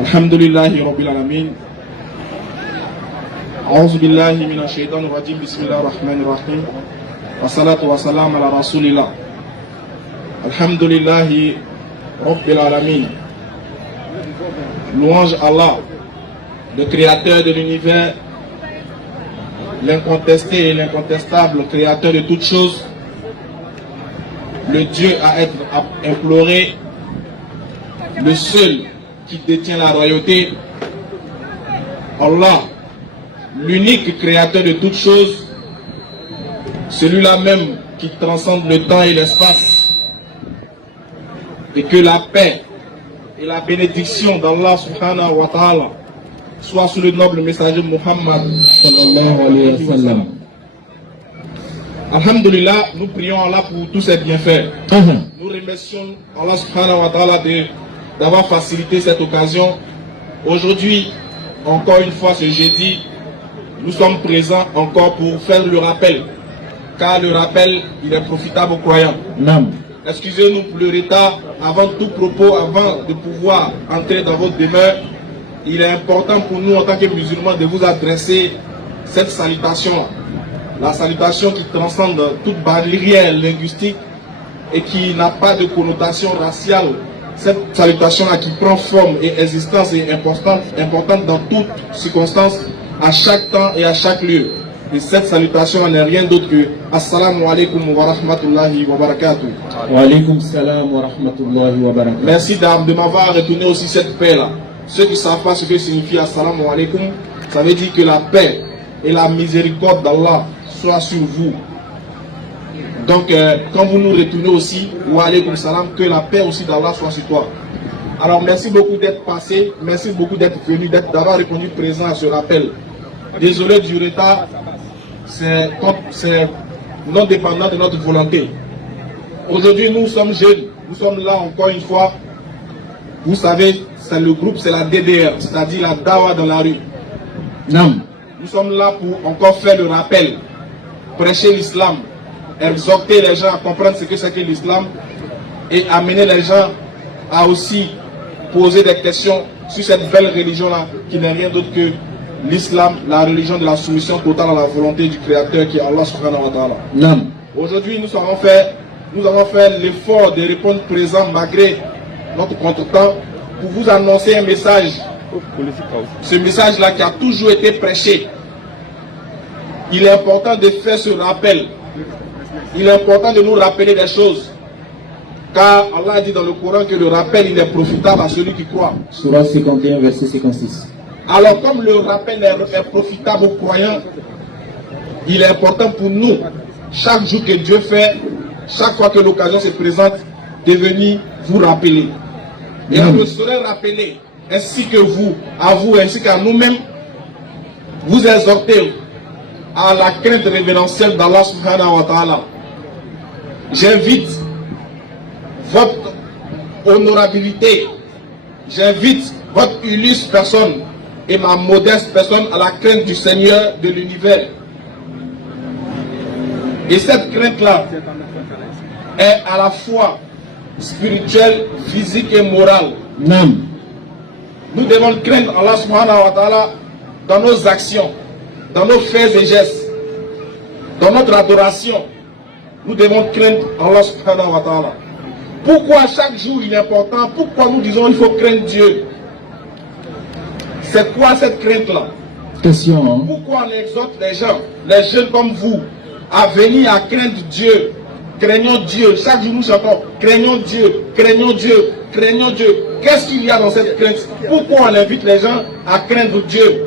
Alhamdulillahi Rabbil Alamin. A'udhu billahi minash shaitanir rajim. Bismillahir rahmanir rahim. Wa salatu wa salam ala rasulillah. Alhamdulillahi Rabbil Alamin. Louange Allah, le créateur de l'univers, l'incontesté et l'incontestable, créateur de toutes choses, le Dieu à être imploré, le seul qui détient la royauté, Allah, l'unique créateur de toutes choses, celui-là même qui transcende le temps et l'espace, et que la paix et la bénédiction d'Allah subhanahu wa ta'ala soit sur le noble messager Muhammad sallallahu alayhi wa sallam. Alhamdulillah, nous prions Allah pour tous ses bienfaits. Nous remercions Allah subhanahu wa ta'ala d'avoir facilité cette occasion. Aujourd'hui, encore une fois ce jeudi, nous sommes présents encore pour faire le rappel. Car le rappel, il est profitable aux croyants. Excusez-nous pour le retard. Avant tout propos, avant de pouvoir entrer dans votre demeure, il est important pour nous en tant que musulmans de vous adresser cette salutation. La salutation qui transcende toute barrière linguistique et qui n'a pas de connotation raciale. Cette salutation-là qui prend forme et existence est importante dans toutes circonstances, à chaque temps et à chaque lieu. Et cette salutation n'est rien d'autre que Assalamu alaikum wa rahmatullahi wa barakatuh. Wa alaikum salam wa rahmatullahi wa barakatuh. Merci de m'avoir retourné aussi cette paix-là. Ceux qui ne savent pas ce que signifie Assalamu alaikum, ça veut dire que la paix et la miséricorde d'Allah soient sur vous. Donc, quand vous nous retournez aussi, wa alaikum salam, que la paix aussi d'Allah soit sur toi. Alors, merci beaucoup d'être passé, merci beaucoup d'être venu, d'avoir répondu présent à ce rappel. Désolé du retard, c'est non dépendant de notre volonté. Aujourd'hui, nous sommes jeunes, nous sommes là encore une fois. Vous savez, c'est le groupe, c'est la DDR, c'est-à-dire la Dawa dans la rue. Non. Nous sommes là pour encore faire le rappel, prêcher l'islam, exhorter les gens à comprendre ce que c'est que l'islam et amener les gens à aussi poser des questions sur cette belle religion-là qui n'est rien d'autre que l'islam, la religion de la soumission totale à la volonté du Créateur qui est Allah subhanahu wa ta'ala. Non. Aujourd'hui, nous avons fait l'effort de répondre présent malgré notre contretemps pour vous annoncer un message. Ce message-là qui a toujours été prêché. Il est important de faire ce rappel. Il est important de nous rappeler des choses. Car Allah dit dans le Coran que le rappel il est profitable à celui qui croit. Surah 51, verset 56. Alors comme le rappel est profitable aux croyants, il est important pour nous, chaque jour que Dieu fait, chaque fois que l'occasion se présente, de venir vous rappeler. Et on me serait rappelé, ainsi que vous, à vous, ainsi qu'à nous-mêmes, vous exhorter à la crainte révérentielle d'Allah subhanahu wa ta'ala. J'invite votre honorabilité, j'invite votre illustre personne et ma modeste personne à la crainte du Seigneur de l'univers. Et cette crainte-là est à la fois spirituelle, physique et morale. Non. Nous devons craindre Allah subhanahu wa ta'ala dans nos actions, dans nos faits et gestes, dans notre adoration. Nous devons craindre Allah subhanahu wa ta'ala. Pourquoi chaque jour il est important? Pourquoi nous disons qu'il faut craindre Dieu? C'est quoi cette crainte-là? Question. Hein? Pourquoi on exhorte les gens, les jeunes comme vous, à venir à craindre Dieu? Craignons Dieu. Chaque jour nous chantons, craignons Dieu, craignons Dieu, craignons Dieu. Qu'est-ce qu'il y a dans cette crainte? Pourquoi on invite les gens à craindre Dieu?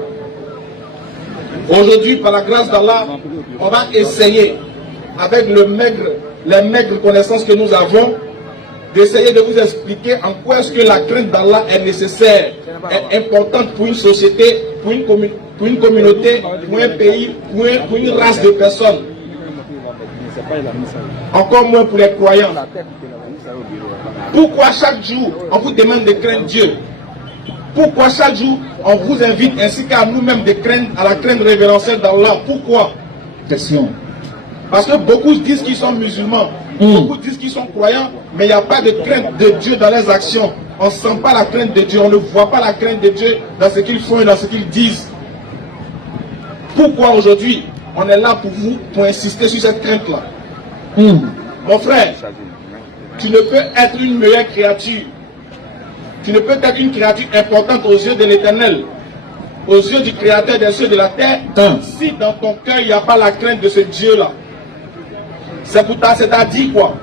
Aujourd'hui, par la grâce d'Allah, on va essayer, avec les maigres connaissances que nous avons, d'essayer de vous expliquer en quoi est-ce que la crainte d'Allah est nécessaire, est importante pour une société, pour une communauté, pour un pays, pour une race de personnes. Encore moins pour les croyants. Pourquoi chaque jour on vous demande de craindre Dieu? Pourquoi chaque jour on vous invite ainsi qu'à nous-mêmes de craindre, à la crainte révérentielle d'Allah? Pourquoi? Question. Parce que beaucoup disent qu'ils sont musulmans, beaucoup disent qu'ils sont croyants, mais il n'y a pas de crainte de Dieu dans leurs actions. on ne sent pas la crainte de Dieu, on ne voit pas la crainte de Dieu dans ce qu'ils font et dans ce qu'ils disent. Pourquoi aujourd'hui on est là pour vous, pour insister sur cette crainte-là? Mon frère, tu ne peux être une meilleure créature. Tu ne peux être une créature importante aux yeux de l'Éternel, aux yeux du Créateur des cieux et de la terre, si dans ton cœur il n'y a pas la crainte de ce Dieu-là. C'est-à-dire quoi?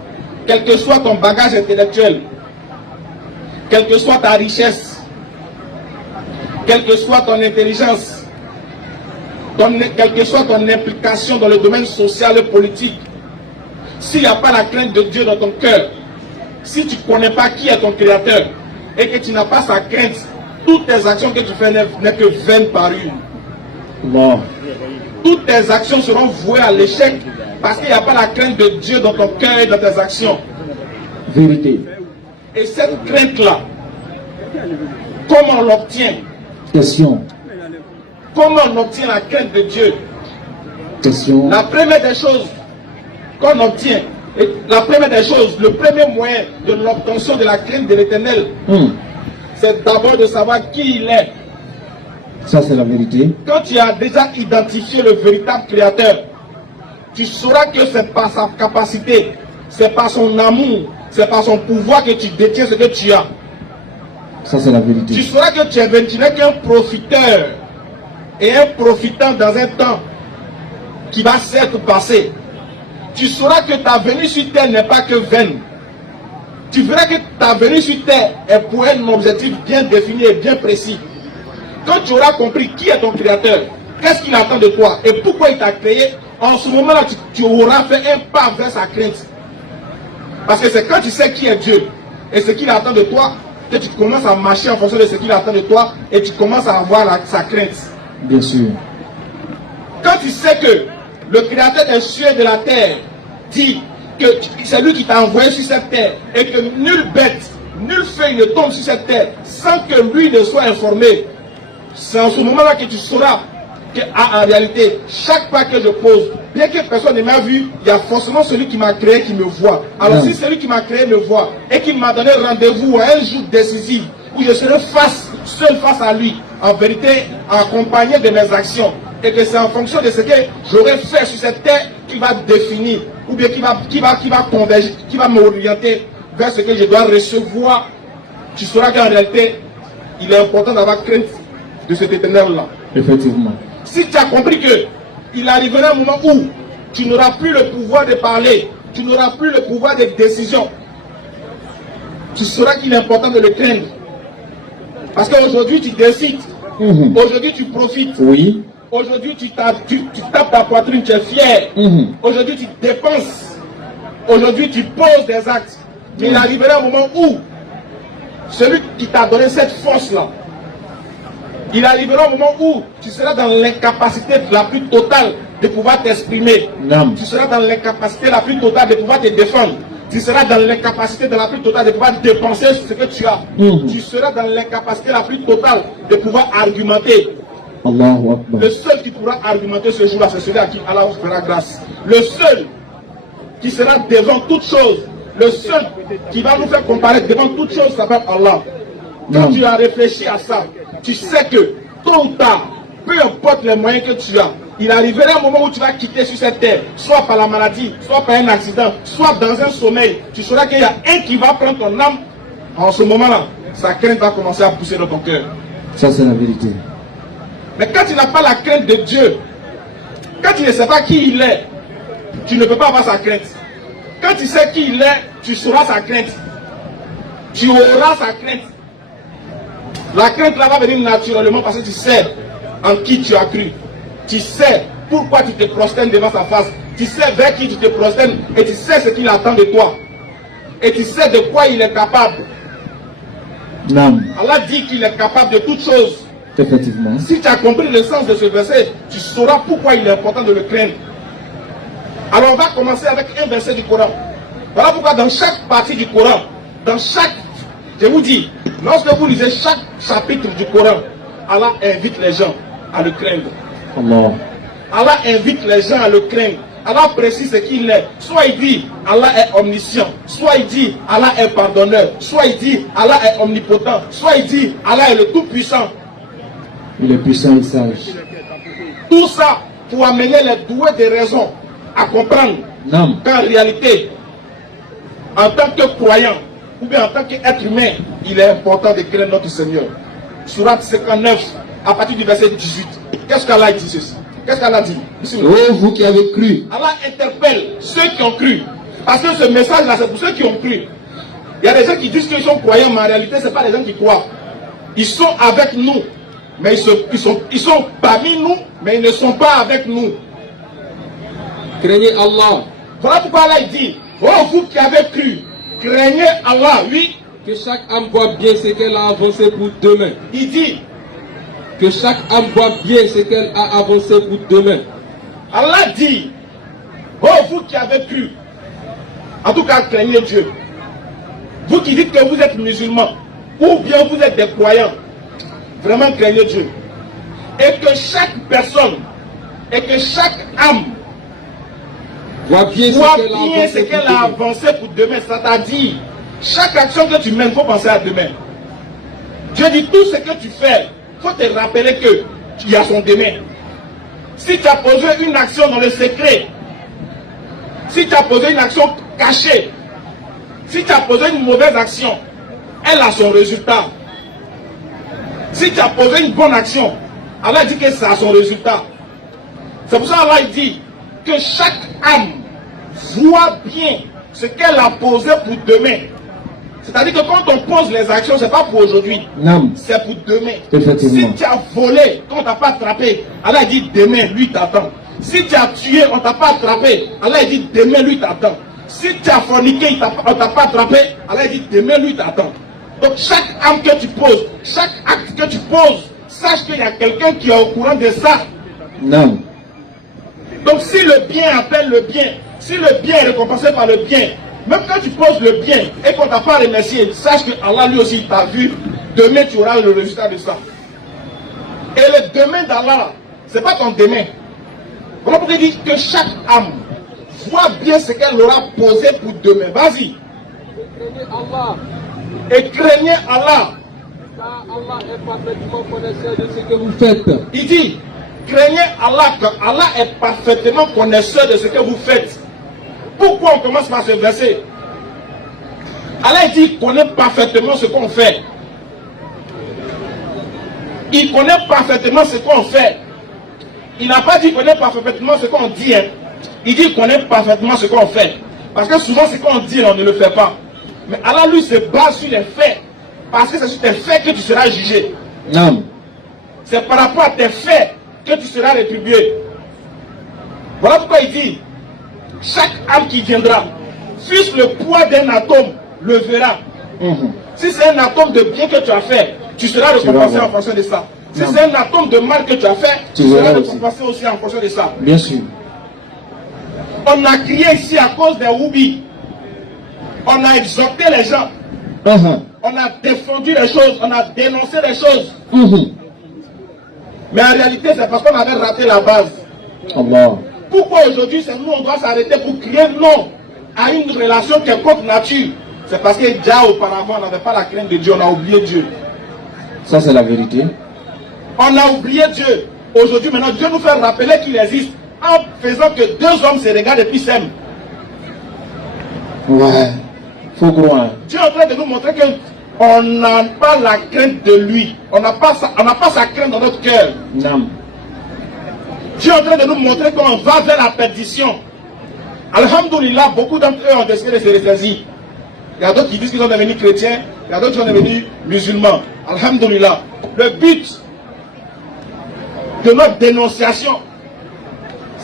Quel que soit ton bagage intellectuel, quelle que soit ta richesse, quelle que soit ton intelligence, quelle que soit ton implication dans le domaine social et politique, s'il n'y a pas la crainte de Dieu dans ton cœur, si tu ne connais pas qui est ton Créateur et que tu n'as pas sa crainte, toutes tes actions que tu fais n'est que vaines par une. Bon. Toutes tes actions seront vouées à l'échec parce qu'il n'y a pas la crainte de Dieu dans ton cœur et dans tes actions. Vérité. Et cette crainte-là, comment on l'obtient? Question. Comment on obtient la crainte de Dieu? Question. La première des choses qu'on obtient, la première des choses, le premier moyen de l'obtention de la crainte de l'Éternel, c'est d'abord de savoir qui il est. Ça, c'est la vérité. Quand tu as déjà identifié le véritable Créateur, tu sauras que c'est par sa capacité, c'est par son amour, c'est par son pouvoir que tu détiens ce que tu as. Ça, c'est la vérité. Tu sauras que tu n'es qu'un profiteur et un profitant dans un temps qui va s'être passé. Tu sauras que ta venue sur terre n'est pas que vaine. Tu verras que ta venue sur terre est pour un objectif bien défini et bien précis. Quand tu auras compris qui est ton Créateur, qu'est-ce qu'il attend de toi et pourquoi il t'a créé, en ce moment-là, tu auras fait un pas vers sa crainte. Parce que c'est quand tu sais qui est Dieu et ce qu'il attend de toi, que tu commences à marcher en fonction de ce qu'il attend de toi et tu commences à avoir sa crainte. Bien sûr. Quand tu sais que le Créateur des cieux et de la terre dit que c'est lui qui t'a envoyé sur cette terre et que nulle bête, nulle feuille ne tombe sur cette terre sans que lui ne soit informé, c'est en ce moment-là que tu sauras qu'en réalité, chaque pas que je pose, bien que personne ne m'a vu, il y a forcément celui qui m'a créé qui me voit. Alors si celui qui m'a créé me voit et qui m'a donné rendez-vous à un jour décisif où je serai seul face à lui, en vérité accompagné de mes actions, et que c'est en fonction de ce que j'aurai fait sur cette terre qui va définir, ou bien qui va converger, qui va m'orienter vers ce que je dois recevoir, tu sauras qu'en réalité, il est important d'avoir crainte de cet éternel-là. Effectivement. Si tu as compris que il arrivera un moment où tu n'auras plus le pouvoir de parler, tu n'auras plus le pouvoir de décision, tu sauras qu'il est important de le craindre. Parce qu'aujourd'hui tu décides, aujourd'hui tu profites, Oui. aujourd'hui tu tapes ta poitrine, tu es fier, aujourd'hui tu dépenses, aujourd'hui tu poses des actes. Mais il arrivera un moment où celui qui t'a donné cette force-là, il arrivera un moment où tu seras dans l'incapacité la plus totale de pouvoir t'exprimer. Tu seras dans l'incapacité la plus totale de pouvoir te défendre. Tu seras dans l'incapacité la plus totale de pouvoir dépenser ce que tu as. Tu seras dans l'incapacité la plus totale de pouvoir argumenter. Allahu Akbar. Le seul qui pourra argumenter ce jour-là, c'est celui à qui Allah vous fera grâce. Le seul qui sera devant toute chose, le seul qui va nous faire comparaître devant toute chose s'appelle Allah. Quand tu as réfléchi à ça, tu sais que tôt ou tard, peu importe les moyens que tu as, il arrivera un moment où tu vas quitter sur cette terre, soit par la maladie, soit par un accident, soit dans un sommeil. Tu sauras qu'il y a un qui va prendre ton âme. En ce moment-là, sa crainte va commencer à pousser dans ton cœur. Ça, c'est la vérité. Mais quand tu n'as pas la crainte de Dieu, quand tu ne sais pas qui il est, tu ne peux pas avoir sa crainte. Quand tu sais qui il est, tu sauras sa crainte. Tu auras sa crainte. La crainte là va venir naturellement parce que tu sais en qui tu as cru. Tu sais pourquoi tu te prosternes devant sa face. Tu sais vers qui tu te prosternes et tu sais ce qu'il attend de toi. Et tu sais de quoi il est capable. Allah dit qu'il est capable de toutes choses. Effectivement. Si tu as compris le sens de ce verset, tu sauras pourquoi il est important de le craindre. Alors on va commencer avec un verset du Coran. Voilà pourquoi dans chaque partie du Coran, je vous dis, lorsque vous lisez chaque chapitre du Coran, Allah invite les gens à le craindre. Allah invite les gens à le craindre. Allah précise ce qu'il est. Soit il dit Allah est omniscient, soit il dit Allah est pardonneur, soit il dit Allah est omnipotent, soit il dit Allah est le tout-puissant. Il est puissant et sage. Tout ça pour amener les doués de raison à comprendre qu'en réalité, en tant que croyant ou bien en tant qu'être humain, il est important de créer notre Seigneur. Sourate 59, à partir du verset 18. Qu'est-ce qu'Allah dit ceci? Qu'est-ce qu'Allah dit? Oh, vous qui avez cru. Allah interpelle ceux qui ont cru. Parce que ce message-là, c'est pour ceux qui ont cru. Il y a des gens qui disent qu'ils sont croyants, mais en réalité, ce n'est pas des gens qui croient. Ils sont avec nous, mais ils sont parmi nous, mais ils ne sont pas avec nous. Craignez Allah. Voilà pourquoi Allah dit, oh vous qui avez cru, craignez Allah, oui. Que chaque âme voit bien ce qu'elle a avancé pour demain. Il dit, que chaque âme voit bien ce qu'elle a avancé pour demain. Allah dit, oh vous qui avez cru, en tout cas craignez Dieu. Vous qui dites que vous êtes musulmans, ou bien vous êtes des croyants, vraiment craignez Dieu. Et que chaque personne, et que chaque âme voit bien ce qu'elle a avancé pour demain. C'est-à-dire, chaque action que tu mènes, il faut penser à demain. Dieu dit, tout ce que tu fais, il faut te rappeler qu'il y a son demain. Si tu as posé une action dans le secret, si tu as posé une action cachée, si tu as posé une mauvaise action, elle a son résultat. Si tu as posé une bonne action, Allah dit que ça a son résultat. C'est pour ça qu'Allah dit que chaque âme voit bien ce qu'elle a posé pour demain. C'est-à-dire que quand on pose les actions, ce n'est pas pour aujourd'hui, c'est pour demain. Si tu as volé, quand on ne t'a pas attrapé, Allah dit demain, lui t'attend. Si tu as tué, on ne t'a pas attrapé, Allah dit demain, lui t'attend. Si tu as forniqué, on ne t'a pas attrapé, Allah dit demain, lui t'attend. Donc chaque âme que tu poses, chaque acte que tu poses, sache qu'il y a quelqu'un qui est au courant de ça. Non. Donc si le bien appelle le bien, si le bien est récompensé par le bien, même quand tu poses le bien et qu'on ne t'a pas remercié, sache que Allah lui aussi t'a vu, demain tu auras le résultat de ça. Et le demain d'Allah, ce n'est pas ton demain. Voilà pourquoi il dit que chaque âme voit bien ce qu'elle aura posé pour demain. Vas-y. Et craignez Allah. Car Allah est parfaitement connaisseur de ce que vous faites. Il dit, craignez Allah, car Allah est parfaitement connaisseur de ce que vous faites. Pourquoi on commence par ce verset? Allah dit qu'il connaît parfaitement ce qu'on fait. Il connaît parfaitement ce qu'on fait. Il n'a pas dit qu'il connaît parfaitement ce qu'on dit. Hein. Il dit qu'il connaît parfaitement ce qu'on fait. Parce que souvent ce qu'on dit, on ne le fait pas. Mais Allah lui se base sur les faits. Parce que c'est sur tes faits que tu seras jugé. Non. C'est par rapport à tes faits que tu seras rétribué. Voilà pourquoi il dit, chaque âme qui viendra, fût-ce le poids d'un atome, le verra. Si c'est un atome de bien que tu as fait, tu seras récompensé en fonction de ça. Si c'est un atome de mal que tu as fait, tu seras récompensé aussi en fonction de ça. Bien sûr. On a crié ici à cause des Woubi. On a exhorté les gens. On a défendu les choses. On a dénoncé les choses. Mais en réalité, c'est parce qu'on avait raté la base. Allah. Pourquoi aujourd'hui, c'est nous, on doit s'arrêter pour crier non à une relation quelconque nature? C'est parce que déjà auparavant, on n'avait pas la crainte de Dieu. On a oublié Dieu. Ça, c'est la vérité. On a oublié Dieu. Aujourd'hui, maintenant, Dieu nous fait rappeler qu'il existe en faisant que deux hommes se regardent et puis s'aiment. Ouais. Faut croire. Dieu est en train de nous montrer qu'on n'a pas la crainte de lui. On n'a pas sa crainte dans notre cœur. Non. Dieu est en train de nous montrer qu'on va vers la perdition. Alhamdoulilah, beaucoup d'entre eux ont décidé de se ressaisir. Il y a d'autres qui disent qu'ils sont devenus chrétiens. Il y a d'autres qui sont devenus musulmans. Alhamdoulilah. Le but de notre dénonciation,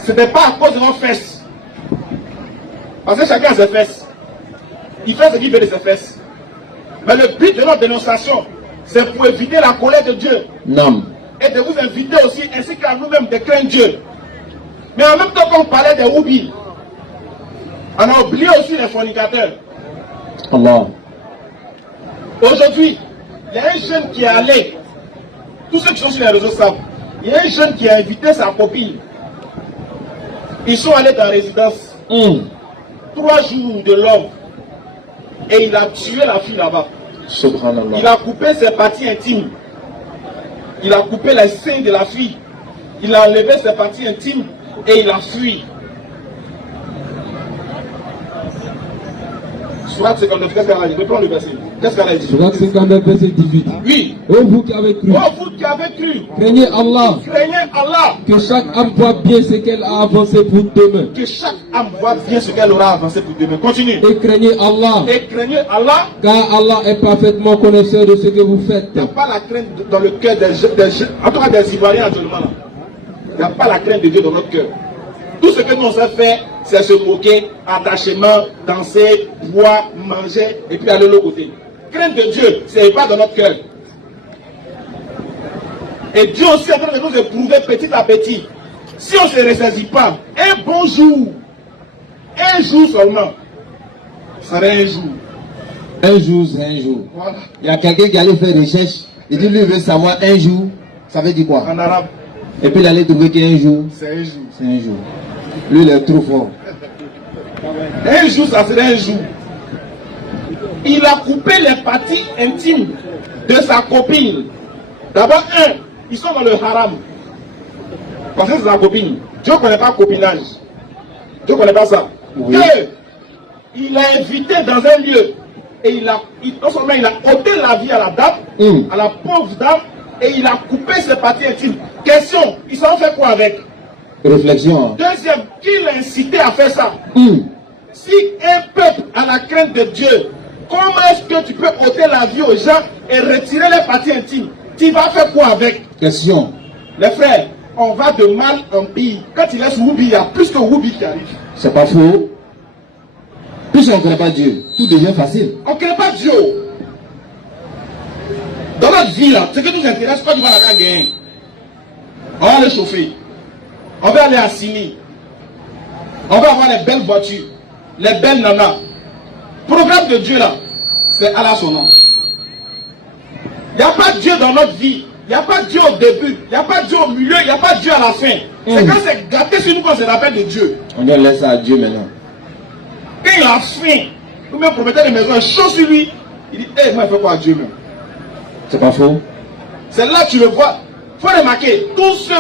ce n'est pas à cause de nos fesses. Parce que chacun a ses fesses. Il fait ce qu'il veut de ses fesses. Mais le but de notre dénonciation, c'est pour éviter la colère de Dieu. Non. Et de vous inviter aussi, ainsi qu'à nous-mêmes, de craindre Dieu. Mais en même temps qu'on parlait des Woubi, on a oublié aussi les fornicateurs. Allah. Aujourd'hui, il y a un jeune qui est allé, tous ceux qui sont sur les réseaux savent, il y a un jeune qui a invité sa copine Ils sont allés dans la résidence. 3 jours de l'homme. Et il a tué la fille là-bas. Subhanallah. Il a coupé ses parties intimes. Il a coupé les seins de la fille. Il a enlevé ses parties intimes et il a fui. Surat 59, qu'est-ce qu'elle a dit? Reprends le verset. Qu'est-ce qu'elle a dit? Surat 59, verset 18. Oui. Ô vous qui avez cru, Oh, vous qui avez cru, craignez Allah, craignez Allah. que chaque âme voit bien ce qu'elle a avancé pour demain. Que chaque âme voit bien ce qu'elle aura avancé pour demain. Continue. Et craignez Allah, Et craignez Allah. car Allah est parfaitement connaisseur de ce que vous faites. Il n'y a pas la crainte dans le cœur en tout cas des Ivoiriens actuellement là. Il n'y a pas la crainte de Dieu dans notre cœur. Tout ce que nous on sait faire, c'est se moquer, attachement, danser, boire, manger et puis aller de l'autre côté. Crainte de Dieu, ce n'est pas dans notre cœur. Et Dieu aussi est en train de nous éprouver petit à petit. Si on ne se ressaisit pas, un bon jour, un jour seulement, ça serait un jour. Un jour, c'est un jour. Voilà. Il y a quelqu'un qui allait faire recherche. Il dit, lui veut savoir un jour. Ça veut dire quoi? En arabe, Et puis il allait trouver qu'un jour, c'est un jour. c'est un jour. Lui, il est trop fort. Un jour, ça serait un jour. Il a coupé les parties intimes de sa copine. D'abord, ils sont dans le haram. Parce que c'est sa copine. Dieu ne connaît pas copinage. Dieu ne connaît pas ça. Oui. Deux, il l'a invité dans un lieu. Et non seulement il a ôté la vie à la dame, à la pauvre dame, et il a coupé ses parties intimes. Question, ils s'en fait quoi avec? Réflexion. Deuxième, qui l'a incité à faire ça? Si un peuple a la crainte de Dieu, comment est-ce que tu peux ôter la vie aux gens et retirer les parties intimes? Tu vas faire quoi avec? Question. Les frères, on va de mal en pire. Quand il laisse Woubi, il y a plus que Woubi qui arrive. C'est pas faux. Puisqu'on ne connaît pas Dieu, tout devient facile. On ne connaît pas Dieu. Dans notre vie, là, ce qui nous intéresse, pas du mal à gagner. On va aller chauffer. On va aller à Sini. On va avoir les belles voitures, les belles nanas. Programme de Dieu là, c'est Allah son nom. Il n'y a pas Dieu dans notre vie. Il n'y a pas Dieu au début. Il n'y a pas Dieu au milieu. Il n'y a pas Dieu à la fin. C'est quand c'est gâté sur nous qu'on se rappelle de Dieu. On doit laisser ça à Dieu maintenant. Quand il a faim, ou même propriétaire de maison, est chaud sur lui, il dit, hé, moi, il fait quoi à Dieu même? C'est pas faux. C'est là que tu le vois. Il faut remarquer, tous ceux,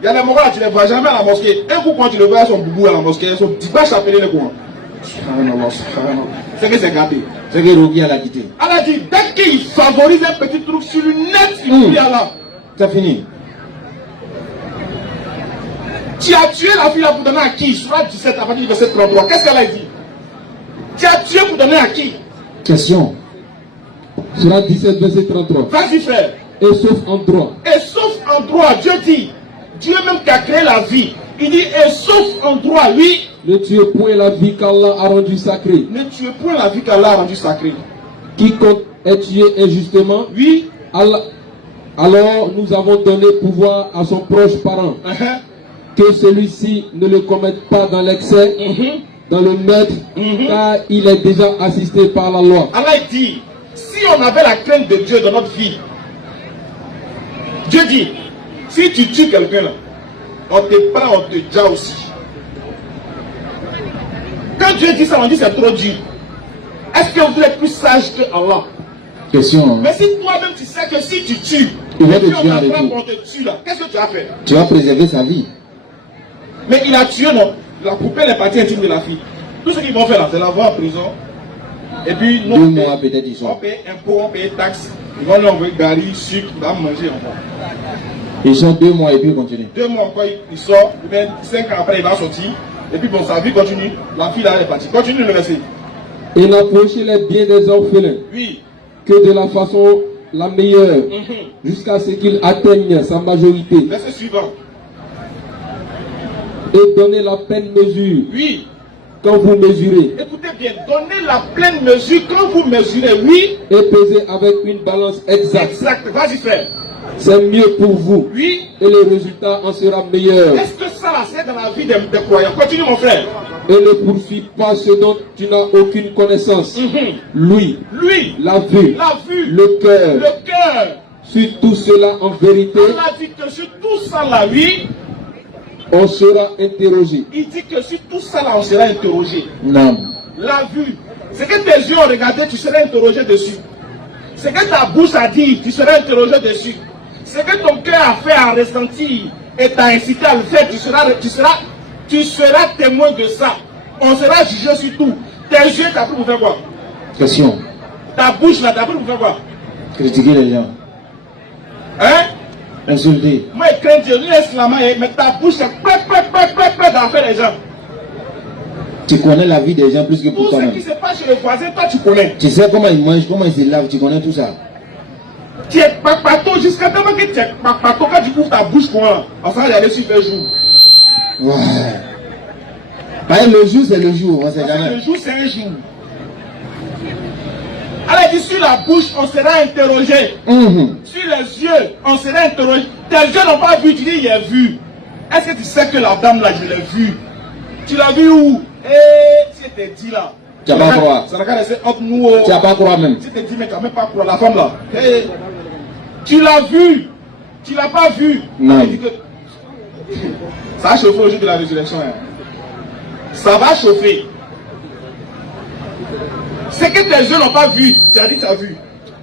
il y a des moments là, tu ne les vois jamais à la mosquée. Un coup, quand tu le vois, ils sont boubou à la mosquée, ils sont petit pas chapelés les courants. C'est que c'est gâté. C'est que Rogi a quitté. Allah dit, dès qu'il favorise un petit truc sur le net, il oublie Allah. C'est fini. Tu as tué la fille là pour donner à qui? Surah 17 à partir du verset 33. Qu'est-ce qu'elle a dit? Tu as tué pour donner à qui? Question. Surat 17, verset 33. Vas-y frère. Et sauf en droit. Et sauf en droit, Dieu dit, Dieu même qui a créé la vie, il dit, et sauf en droit, oui, Ne tuez point la vie qu'Allah a rendue sacrée. ne tuez point la vie qu'Allah a rendue sacrée. Quiconque est tué injustement, Oui, alors nous avons donné pouvoir à son proche parent, que celui-ci ne le commette pas dans l'excès, dans le meurtre, car il est déjà assisté par la loi. Allah dit, si on avait la crainte de Dieu dans notre vie, Dieu dit, si tu tues quelqu'un là, on te prend, on te tue aussi. Quand Dieu dit ça, on dit c'est trop dur. Est-ce que vous êtes plus sage que Allah? Question. Mais si toi-même tu sais que si tu tues, Il va et te puis tuer on avec apprend tout. qu'on te tue là, qu'est-ce que tu as fait? Tu vas préserver sa vie. Mais il a tué, non? Il a coupé les parties intimes de la fille. Tout ce qu'ils vont faire là, c'est l'envoyer en prison. Et puis, nous, 2 mois peut-être ils on sont. paye impôts, on paye taxes. Ils vont lui envoyer gari, sucre, il va manger encore. Ils sont 2 mois et puis ils continuent. 2 mois encore, il sort. Même 5 ans après, il va sortir. Et puis, bon, sa vie continue. La fille là, elle est partie. Continue le verset. Et n'approchez les biens des orphelins Oui. que de la façon la meilleure, jusqu'à ce qu'il atteigne sa majorité. Verset suivant. Et donnez la pleine mesure Oui. quand vous mesurez, Écoutez bien, donnez la pleine mesure quand vous mesurez. Oui. et pesez avec une balance exacte. Exact. Vas-y, frère. C'est mieux pour vous, Oui. et le résultat en sera meilleur. Est-ce que ça là, c'est dans la vie des croyants? Continue, mon frère. Et ne poursuis pas ce dont tu n'as aucune connaissance. Lui, Lui, la vue, la vue, le cœur, le cœur. sur tout cela en vérité, Allah dit que sur tout ça là, oui, on sera interrogé. Il dit que sur tout ça là, on sera interrogé. Non. La vue, ce que tes yeux ont regardé, tu seras interrogé dessus. Ce que ta bouche a dit, tu seras interrogé dessus. Ce que ton cœur a fait, a ressenti et t'a incité à le faire, tu seras témoin de ça. On sera jugé sur tout. Tes yeux, t'as pris pour faire quoi? Question. Ta bouche là, t'as pris pour faire quoi? Critiquer les gens. Hein? Insulter. Moi, je crains Dieu, mais ta bouche, c'est prêt d'en faire les gens. Tu connais la vie des gens plus que pour Tout toi-même. ce qui se passe chez les voisins, toi tu connais. Tu sais comment ils mangent, comment ils se lavent, tu connais tout ça. Tu es papato jusqu'à demain que tu es papato quand tu ouvres ta bouche pour moi. On s'en va aller sur le jour. Ouais. Bah, le jour, c'est le jour, on sait jamais. Le jour, c'est un jour. Elle a dit sur la bouche, on sera interrogé. Sur les yeux, on sera interrogé. Tes yeux n'ont pas vu, tu dis, il a vu. Est-ce que tu sais que la dame là, je l'ai vue? Tu l'as vu où? Eh, si elle te dit là. Tu n'as pas croire. Ça n'a qu'à laisser hop nous. Tu n'as pas croire même. Si tu te dis, mais tu n'as même pas croire la femme là. Eh, tu l'as vu. Tu l'as pas vu. Non. Elle dit que ça va chauffer au jour de la résurrection. Hein. Ça va chauffer. Ce que tes yeux n'ont pas vu, tu as dit que tu as vu.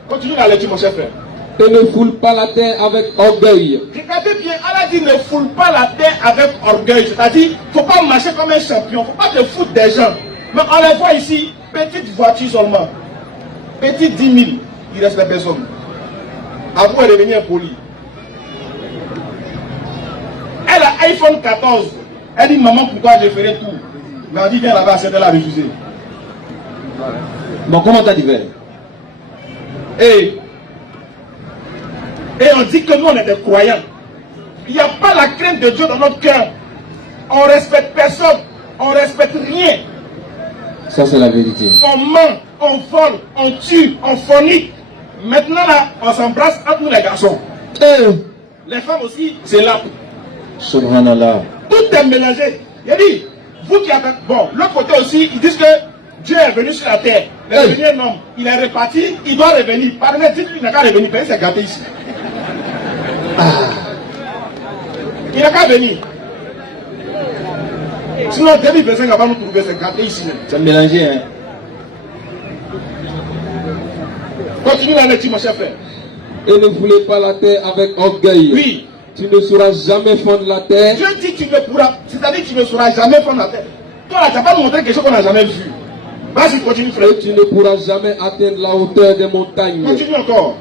Continue la lecture, mon cher frère. Et ne foule pas la terre avec orgueil. Regardez bien, Allah dit ne foule pas la terre avec orgueil. C'est-à-dire, il ne faut pas marcher comme un champion, il ne faut pas te foutre des gens. Mais on les voit ici, petite voiture seulement. Petite 10 000, il reste la personne. À vous de revenir impoli. Elle a iPhone 14. Elle dit, maman, pourquoi je ferai tout? Mais on dit, viens là-bas, c'est de la refuser. Bon, comment t'as dit faire? Et on dit que nous, on est des croyants. Il n'y a pas la crainte de Dieu dans notre cœur. On ne respecte personne. On ne respecte rien. Ça, c'est la vérité. On ment, on vole, on tue, on fornique. Maintenant, là, on s'embrasse entre nous, les garçons. Les femmes aussi, c'est là. Subhanallah. Tout est mélangé. Il a dit, vous qui avez... Bon, l'autre côté aussi, ils disent que Dieu est venu sur la terre. Il est devenu un homme. Il est reparti, il doit revenir. Pardonnez, dites-lui, il n'a qu'à revenir. Parce qu'il s'est gâté ici. Il n'a qu'à venir. Sinon, 2025, avant nous trouver, c'est gâté ici. C'est mélangé, hein. Continue la lecture, mon cher frère. Et ne voulez pas la terre avec orgueil. Oui. Tu ne sauras jamais fondre la terre. Dieu dit que tu ne pourras, c'est-à-dire que tu ne sauras jamais fondre la terre. Toi, là, tu n'as pas montré quelque chose qu'on n'a jamais vu. Vas-y, continue, frère. Et tu ne pourras jamais atteindre la hauteur des montagnes. Continue encore.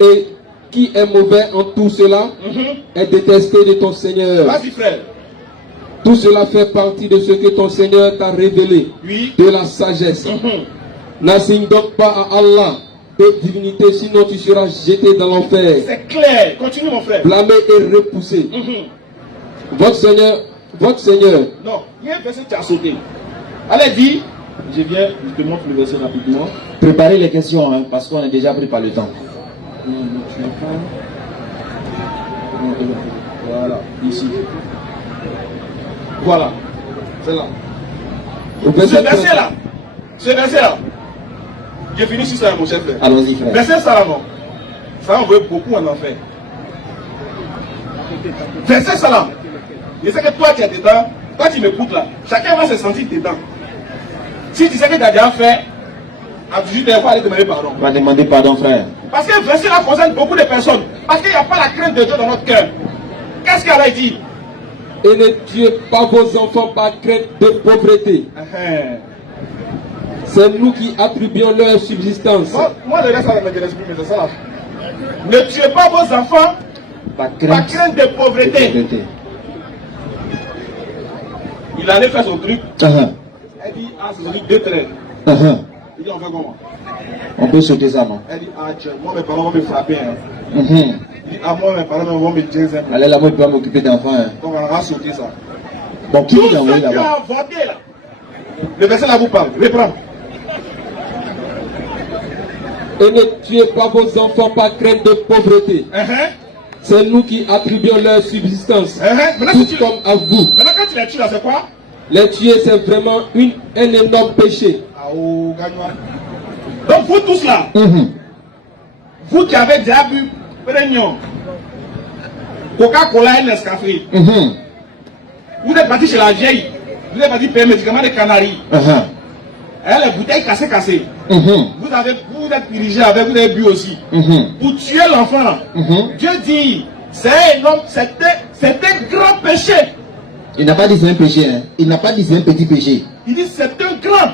Et qui est mauvais en tout cela est détesté de ton Seigneur. Vas-y, frère. Tout cela fait partie de ce que ton Seigneur t'a révélé. Oui. De la sagesse. N'assigne donc pas à Allah de divinité, sinon tu seras jeté dans l'enfer. C'est clair. Continue, mon frère. Blâmé et repoussé. Votre Seigneur. Non, il y a un verset que tu as sauté. Allez, dis. Je viens, je te montre le verset rapidement. Préparez les questions, hein, parce qu'on est déjà pris par le temps. Voilà, ici. Voilà, c'est là. Ce verset-là, j'ai fini sur ça, mon cher frère. Allons-y, frère. Verset ça là, non. Ça envoie beaucoup en enfer. Verset ça là. Je sais que toi tu es dedans, toi tu m'écoutes là. Chacun va se sentir dedans. Si tu sais que tu as déjà fait, à 18 heures, il faut aller demander pardon. On va demander pardon, frère. Parce que le verset là concerne beaucoup de personnes. Parce qu'il n'y a pas la crainte de Dieu dans notre cœur. Qu'est-ce qu'elle a dit? Et ne tuez pas vos enfants par crainte de pauvreté. C'est nous qui attribuons leur subsistance. Moi, le reste, ça ne m'intéresse plus, mais c'est ça là. Ne tuez pas vos enfants par crainte de pauvreté. Il allait faire son truc. Elle dit, ah, c'est celui 2 traits. Il dit, on fait comment? On peut sauter ça, non? Elle dit, ah, moi, mes parents vont me frapper. Hein. Il dit, ah, moi, mes parents vont me dire. Allez, là, moi, je peux m'occuper d'enfants. Hein. Donc, on va sauter ça. Donc, qui vous a envoyé là-bas? Là. Le verset là vous parle. Reprends. Et ne tuez pas vos enfants par crainte de pauvreté. C'est nous qui attribuons leur subsistance. Tout comme à vous. Maintenant, quand tu les tues là, c'est quoi? Les tuer, c'est vraiment un énorme péché. Donc, vous tous là, vous qui avez déjà bu Prénion, Coca-Cola et Nescafé, Vous êtes parti chez la vieille. Vous êtes parti payer médicaments des Canaries. Elle les bouteilles cassées. Vous êtes dirigé avec, vous avez bu aussi. Pour tuer l'enfant. Dieu dit, c'est un homme, c'est un grand péché. Il n'a pas dit c'est un péché, hein. Il n'a pas dit c'est un petit péché. Il dit c'est un grand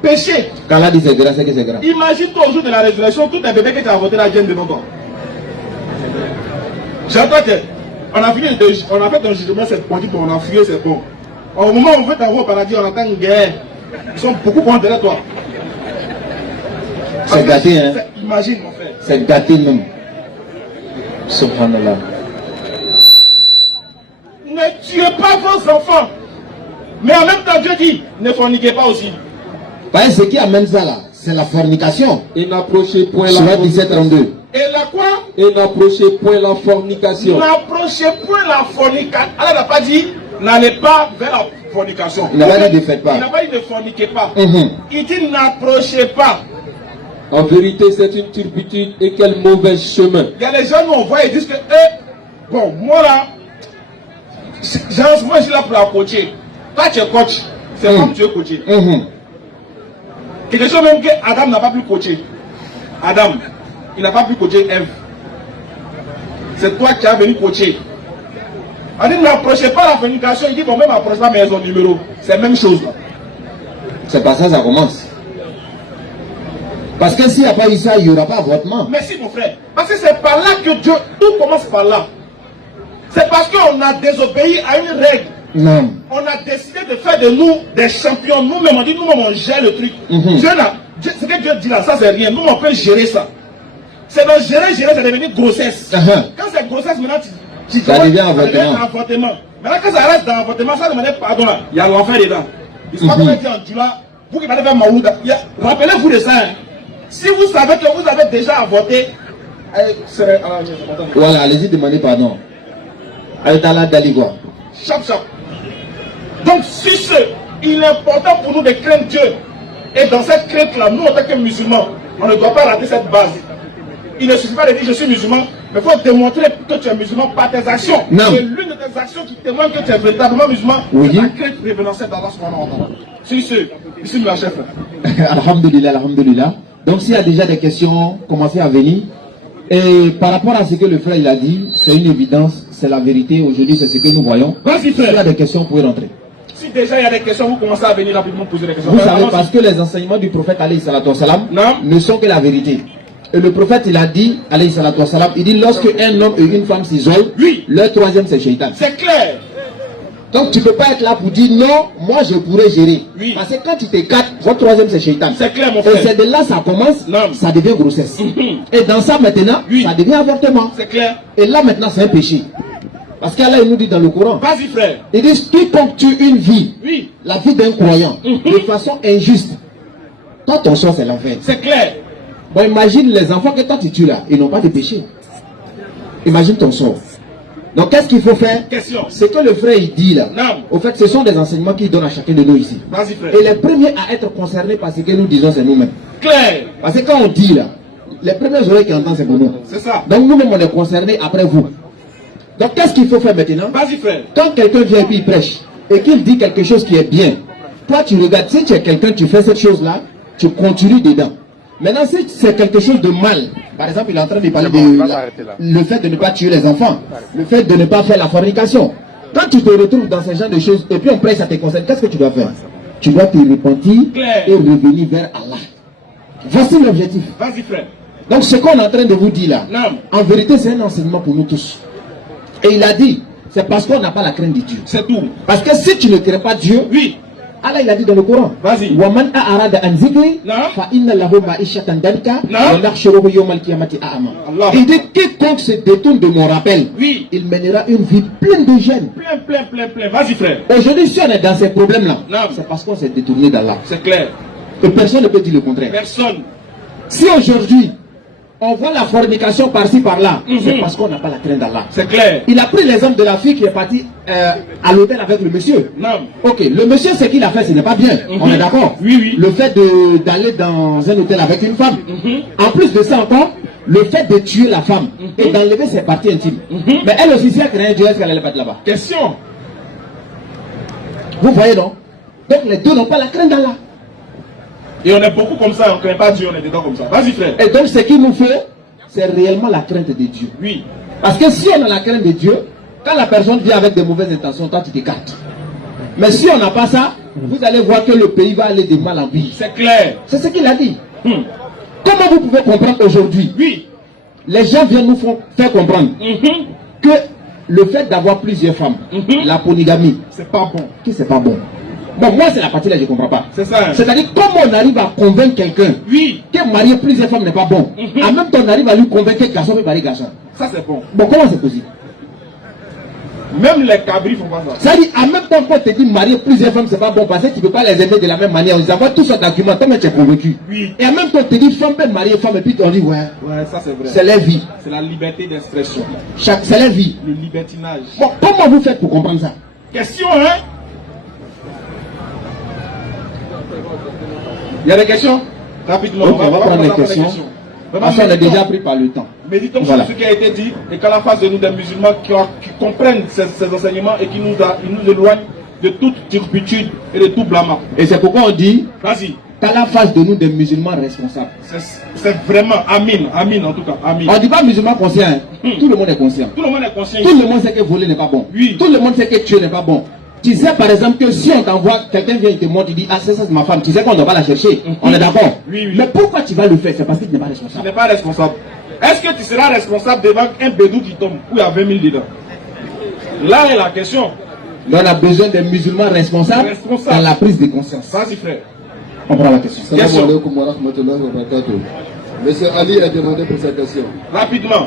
péché. Quand Allah dit c'est grand, c'est que c'est grand. Imagine-toi au jour de la résurrection, tous les bébés que tu as avortés la viennent devant toi. J'entends que on a fait un jugement, c'est bon, on a fouillé, c'est bon. Au moment où on veut t'avoir au paradis, on entend une guerre. Ils sont beaucoup moins derrière toi. C'est gâté, hein. Imagine, mon frère. C'est gâté, non. Subhanallah. Ne tuez pas vos enfants. Mais en même temps, Dieu dit, ne forniquez pas aussi. Parce que ce qui amène ça là, c'est la fornication. Et n'approchez point la Surat 17:32. Et la quoi? Et n'approchez point la fornication. N'approchez point la fornication. Allah n'a pas dit, n'allez pas vers la fornication. Il n'a pas dit ne faites pas. Il n'a pas dit ne forniquez pas. Il dit n'approchez pas. En vérité, c'est une turpitude et quel mauvais chemin. Il y a des gens où on voit et disent que, bon, moi là, moi je suis là pour la coacher. Toi tu es coach, c'est comme tu es coaché. Quelque chose même que Adam n'a pas pu coacher. Adam, il n'a pas pu coacher Ève. C'est toi qui as venu coacher. On dit n'approchez pas la fornication. Il dit bon, même approche pas, mais ils ont numéro. C'est la même chose là. C'est pas ça, ça commence. Parce que s'il n'y a pas eu ça, il n'y aura pas avortement. Merci mon frère. Parce que c'est par là que Dieu, tout commence par là. C'est parce qu'on a désobéi à une règle. Non. On a décidé de faire de nous des champions. Nous-mêmes, on dit, nous-mêmes, on gère le truc. Ce que Dieu dit là, ça c'est rien. Nous, on peut gérer ça. C'est dans gérer, c'est devenu grossesse. Quand c'est grossesse, maintenant, ça devient avortement. Maintenant, quand ça reste dans l'avortement, ça demande pardon là. Il y a l'enfer dedans. Il se passe comme dit en Tula, vous qui allez faire Maouda. Rappelez-vous de ça. Hein. Si vous savez que vous avez déjà avorté, voilà, allez-y demander pardon. Allez-y Daligua. Chap. Donc, si il est important pour nous de craindre Dieu. Et dans cette crainte-là, nous, en tant que musulmans, on ne doit pas rater cette base. Il ne suffit pas de dire je suis musulman, mais il faut démontrer que tu es musulman par tes actions. C'est l'une de tes actions qui témoigne que tu es véritablement musulman. C'est la crainte révérencielle d'Allah subhanahu wa ta'ala. C'est ici la chef. Alhamdulillah, alhamdulillah. Donc s'il y a déjà des questions, commencez à venir. Et par rapport à ce que le frère il a dit, c'est une évidence, c'est la vérité. Aujourd'hui, c'est ce que nous voyons. Vas-y, frère. S'il y a des questions, vous pouvez rentrer. Si déjà il y a des questions, vous commencez à venir rapidement poser des questions. Vous savez, parce que les enseignements du prophète alayhi salatu wassalam ne sont que la vérité. Et le prophète il a dit, alayhi salatu wassalam, il dit lorsque un homme et une femme s'isolent, leur troisième c'est Shaitan. C'est clair. Donc tu ne peux pas être là pour dire non, moi je pourrais gérer. Parce que quand tu t'écartes, votre troisième c'est Shaitan. C'est clair mon frère. Et c'est de là ça commence, ça devient grossesse. Et dans ça maintenant, ça devient avortement. C'est clair. Et là maintenant c'est un péché. Parce qu'Allah il nous dit dans le Coran. Vas-y frère. Il dit quiconque tue une vie, la vie d'un croyant, de façon injuste, toi ton sort c'est l'enfer. C'est clair. Bon imagine les enfants que toi tu tues là, ils n'ont pas de péché. Imagine ton sort. Donc qu'est-ce qu'il faut faire? Ce que le frère il dit là, au fait ce sont des enseignements qu'il donne à chacun de nous ici. Vas-y frère. Et les premiers à être concernés par ce que nous disons c'est nous-mêmes. Clair. Parce que quand on dit là, les premières oreilles qui entendent c'est pour nous. C'est ça. Donc nous-mêmes on est concernés après vous. Donc qu'est-ce qu'il faut faire maintenant? Vas-y frère. Quand quelqu'un vient et puis il prêche et qu'il dit quelque chose qui est bien, toi tu regardes, si tu es quelqu'un, tu fais cette chose là, tu continues dedans. Maintenant si c'est quelque chose de mal, par exemple il est en train de parler le fait de ne pas tuer les enfants, le fait de ne pas faire la fornication. Quand tu te retrouves dans ce genre de choses et puis on prêche ça te concerne, qu'est-ce que tu dois faire? Tu dois te repentir et revenir vers Allah. Voici l'objectif. Vas-y frère. Donc ce qu'on est en train de vous dire là, en vérité c'est un enseignement pour nous tous. Et il a dit, c'est parce qu'on n'a pas la crainte de Dieu. C'est tout. Parce que si tu ne crains pas Dieu, Allah il a dit dans le Coran, vas-y. وَمَنْ أَعْرَضَ عَنْ ذِكْرِي فَإِنَّ لَهُ مَعِيشَةً ضَنكًا وَنَحْشُرُهُ يَوْمَ الْقِيَامَةِ أَعْمَى. Il dit quiconque se détourne de mon rappel, il mènera une vie pleine de gêne. Plein. Vas-y frère. Aujourd'hui si on est dans ces problèmes là, c'est parce qu'on s'est détourné d'Allah. C'est clair. Et personne ne peut dire le contraire. Personne. Si aujourd'hui on voit la fornication par-ci par-là, c'est parce qu'on n'a pas la crainte d'Allah. C'est clair. Il a pris l'exemple de la fille qui est partie à l'hôtel avec le monsieur. Ok, le monsieur, ce qu'il a fait, ce n'est pas bien. On est d'accord? Oui. Le fait d'aller dans un hôtel avec une femme. En plus de ça encore, le fait de tuer la femme et d'enlever ses parties intimes. Mais elle aussi, si elle craignait Dieu, est-ce qu'elle allait pas être là-bas? Question. Vous voyez, non? Donc les deux n'ont pas la crainte d'Allah. Et on est beaucoup comme ça, on ne craint pas Dieu, on est dedans comme ça. Vas-y frère. Et donc ce qu'il nous fait, c'est réellement la crainte de Dieu. Oui. Parce que si on a la crainte de Dieu, quand la personne vient avec de mauvaises intentions, toi tu t'écartes. Mais si on n'a pas ça, vous allez voir que le pays va aller de mal en pire. C'est clair. C'est ce qu'il a dit. Comment vous pouvez comprendre aujourd'hui? Oui. Les gens viennent nous faire comprendre que le fait d'avoir plusieurs femmes, la polygamie, c'est pas bon. Que c'est pas bon. Bon, moi c'est la partie là, je ne comprends pas. C'est ça. C'est-à-dire, comment on arrive à convaincre quelqu'un que marier plusieurs femmes n'est pas bon. En même temps, on arrive à lui convaincre que garçon peut marier garçon. Ça c'est bon. Bon, comment c'est possible? Même les cabris font pas ça. C'est-à-dire, en même temps, quand on te dit marier plusieurs femmes, c'est pas bon parce que tu ne peux pas les aimer de la même manière. Ils envoient tous sortes d'arguments, toi tu es convaincu. Oui. Et en même temps, on te dit femme peut marier femme, et puis on dit ouais. Ouais, ça c'est vrai. C'est leur vie. C'est la liberté d'expression. C'est leur vie. Le libertinage. Bon, comment vous faites pour comprendre ça? Question, hein? Il y a des questions? Rapidement. Donc, on va prendre les questions. Parce qu'on est déjà pris par le temps. Méditons sur ce qui a été dit et qu'à la face de nous des musulmans qui comprennent ces enseignements et qui nous éloignent de toute turpitude et de tout blâme. Et c'est pourquoi on dit, vas-y, qu'à la face de nous des musulmans responsables. C'est vraiment, amin en tout cas, amin. On ne dit pas musulman conscient, hein. Tout le monde est conscient. Tout le monde est conscient. Tout le monde sait que voler n'est pas bon. Oui. Tout le monde sait que tuer n'est pas bon. Tu sais par exemple que si on t'envoie, quelqu'un vient et te montre, il dit, ah ça c'est ma femme, tu sais qu'on ne doit pas la chercher. On est d'accord. Oui. Mais pourquoi tu vas le faire? C'est parce que tu n'es pas responsable. Tu n'es pas responsable. Est-ce que tu seras responsable devant un bédou qui tombe où il y a 20 000 dedans? Là est la question. Là, on a besoin des musulmans responsables dans la prise de conscience. Vas-y frère. On prend la question. Salam alaikum wa rahmatullahi wa barakatuh. Monsieur Ali a demandé pour sa question. Rapidement.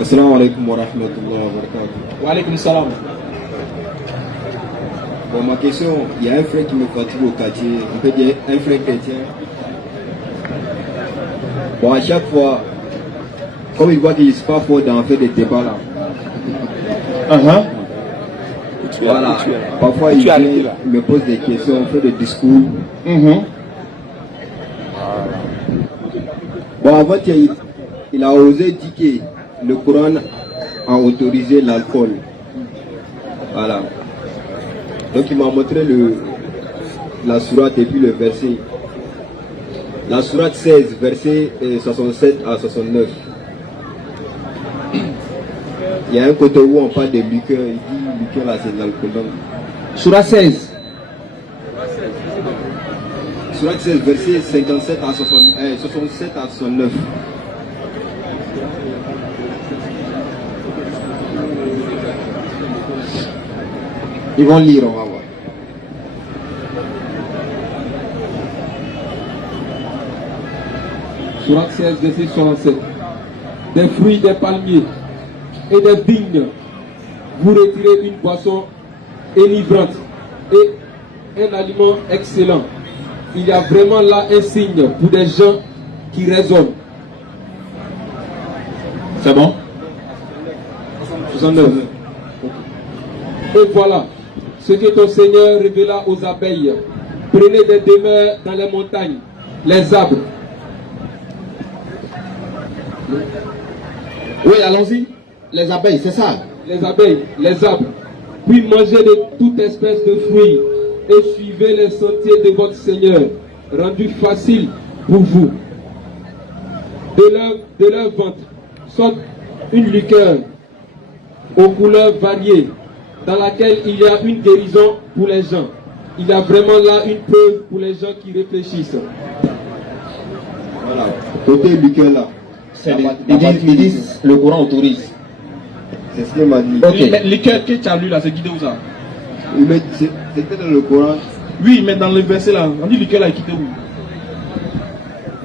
Assalamu alaikum wa rahmatullahi wa barakatuh. Wa alaikum salam. Bon, ma question, il y a un frère qui me fatigue au quartier, on peut dire un frère chrétien. Bon, à chaque fois, comme il voit qu'il ne se pas fort d'en faire des débats là. Voilà. Parfois, il me pose des questions, on fait des discours. Bon, avant, il a osé dire que le Coran a autorisé l'alcool. Voilà. Donc, il m'a montré la sourate et puis le verset. La sourate 16, verset 67 à 69. Il y a un côté où on parle de liqueur, il dit liqueur là c'est de l'alcool. Sourate 16. Sourate 16, verset 57 à 67 à 69. Ils vont lire, on va voir. Sourate 16, verset 67. Des fruits des palmiers et des vignes, vous retirez une boisson enivrante et un aliment excellent. Il y a vraiment là un signe pour des gens qui raisonnent. C'est bon? 69. Et voilà ce que ton Seigneur révéla aux abeilles. Prenez des demeures dans les montagnes, les arbres. Oui, allons-y. Les abeilles, c'est ça. Les abeilles, les arbres. Puis mangez de toute espèce de fruits et suivez les sentiers de votre Seigneur, rendu facile pour vous. De leur ventre sort une liqueur aux couleurs variées, dans laquelle il y a une guérison pour les gens. Il y a vraiment là une preuve pour les gens qui réfléchissent. Voilà. Côté liqueur là. Ils disent le Coran autorise. C'est ce qu'il m'a dit. Okay. Mais liqueur que tu as lu là, c'est guidé où ça? C'était dans le Coran. Oui, mais dans le verset là, on dit liqueur là est quitté où?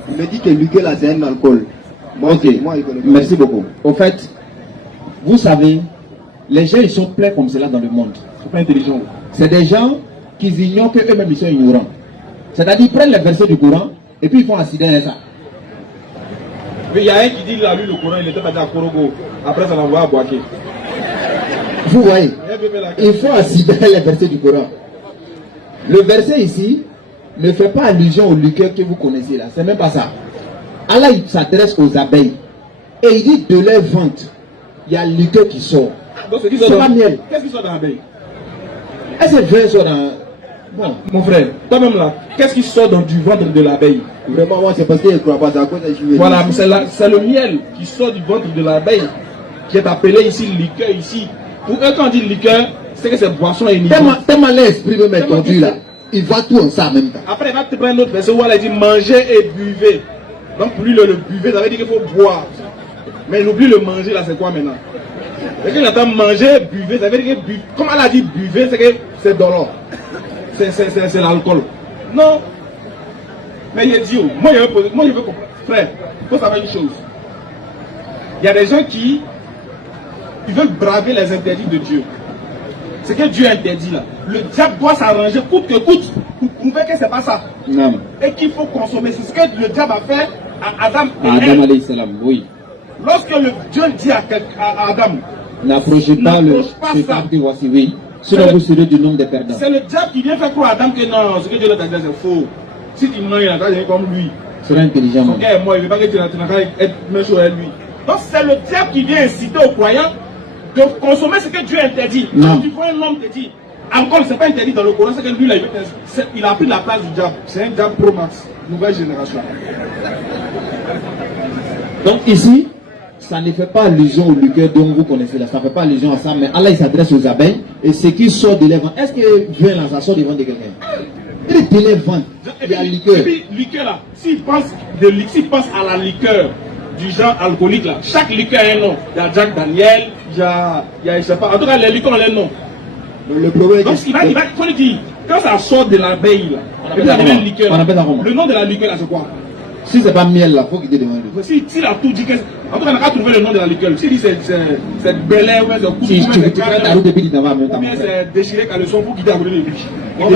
Il me dit que liqueur là c'est un alcool. Moi, Merci beaucoup. Au fait, vous savez, les gens ils sont pleins comme cela dans le monde. C'est pas intelligent. C'est des gens qui ignorent qu'eux-mêmes ils sont ignorants. C'est-à-dire ils prennent les versets du Coran et puis ils font accident à ça. Mais il y a un qui dit qu'il a lu le Coran, il était parti à Korogo. Après ça l'a envoyé à Boaké. Vous voyez. Il faut assidérer les versets du Coran. Le verset ici ne fait pas allusion au liqueur que vous connaissez là. C'est même pas ça. Allah il s'adresse aux abeilles. Et il dit de leur ventre, il y a le liqueur qui sort. C'est pas miel. Qu'est-ce qui sort dans l'abeille? Est-ce que le vin sort dans... Bon, mon frère, toi-même là, qu'est-ce qui sort du ventre de l'abeille? Vraiment, moi, c'est parce que je ne crois pas. Voilà, c'est le miel qui sort du ventre de l'abeille qui est appelé ici liqueur ici. Pour eux, quand on dit liqueur, c'est que c'est boisson et tellement l'esprit de mettre conduit là. Il voit tout en ça en même temps. Après, il va te prendre un autre verset où il dit manger et buvez. Donc pour lui, le buvez, ça veut dire qu'il faut boire. Mais il oublie le manger là, c'est quoi maintenant? Et quand il entend manger, buvez, ça veut dire que comme elle a dit buvez, c'est que c'est dollar. C'est l'alcool. Non. Mais il est dit, moi je veux comprendre. Frère, il faut savoir une chose. Il y a des gens qui ils veulent braver les interdits de Dieu. C'est que Dieu interdit là. Le diable doit s'arranger coûte que coûte pour prouver que c'est pas ça. Non. Et qu'il faut consommer. C'est ce que le diable a fait à Adam. Adam alayhi salam, oui. Lorsque Dieu dit à Adam, n'approchez pas cet arbre que voici, oui. Sinon vous serez du nombre des perdants. C'est le diable qui vient faire croire à Adam que non, ce que Dieu a dit c'est faux. Si tu manges, il va comme lui. Sera intelligent. Son gars est mort, il ne veut pas que tu n'as être méchant avec lui. Donc c'est le diable qui vient inciter aux croyants de consommer ce que Dieu interdit. Quand tu vois un homme te dit, encore, ce n'est pas interdit dans le Coran, c'est que lui, là, il a pris la place du diable. C'est un diable pro max, nouvelle génération. Donc ici, ça ne fait pas allusion au liqueur dont vous connaissez là, ça ne fait pas allusion à ça, mais Allah il s'adresse aux abeilles et ce qui sort de leurs ventres. Est-ce que vin là, ça sort du ventre de quelqu'un? Il est de leurs ventres, il y a liqueur. Et puis, liqueur là, s'il pense à la liqueur du genre alcoolique là, chaque liqueur a un nom. Il y a Jack Daniel, il y a je sais pas, en tout cas les liqueurs ont un nom. Le problème donc il faut lui dire, quand ça sort de l'abeille là, le nom de la liqueur là c'est quoi? Si c'est pas miel là, faut qu'il te demande. S'il a tout dit, en tout cas, on n'a pas trouvé le nom de la liqueur. S'il dit c'est Bel Air, c'est coupe, c'est déchiré caleçon pour quitter à côté de lui. Moi,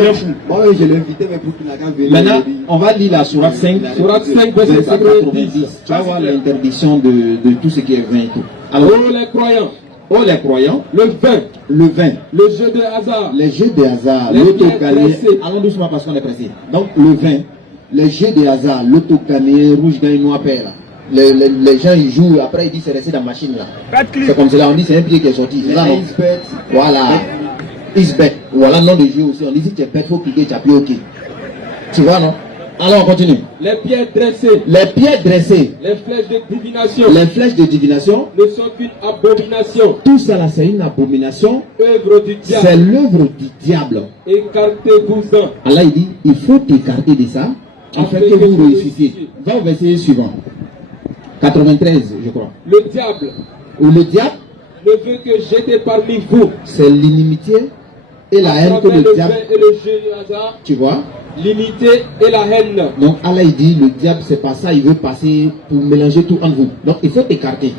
je l'ai invité, mais pour qu'il n'a qu'à venir. Maintenant, on va lire la sourate 5. Sourate 5, verset 90. Tu vas voir l'interdiction de tout ce qui est vin et tout. Alors, oh les croyants, le vin, le jeu de hasard, les jeux de hasard, l'auto-gagné. Allons doucement parce qu'on est pressé. Donc, le vin. Les jeux de hasard, l'auto-gagné, rouge, gagne, noir, père là. Les gens ils jouent, après ils disent c'est resté dans la machine là. C'est comme cela, on dit c'est un pied qui est sorti. C'est ça, non? Voilà. Isbet. Voilà le nom de jeu aussi. On dit si tu es bête, il faut cliquer, tu appuies OK. Tu vois, non? Alors on continue. Les pierres dressées. Les pierres dressées. Les flèches de divination. Les flèches de divination. Ne sont qu'une abomination. Tout ça là, c'est une abomination. Œuvre du diable. C'est l'œuvre du diable. Écartez-vous-en. Allah il dit, il faut t'écarter de ça. Afin que vous réussissiez. Va au verset suivant. 93, je crois. Le diable. Ou le diable ne veut que jeter parmi vous. C'est l'inimitié et la haine que le diable. Et le jeu du hasard. Tu vois? L'unité et la haine. Donc Allah il dit, le diable c'est pas ça, il veut passer pour mélanger tout en vous. Donc il faut t'écarter.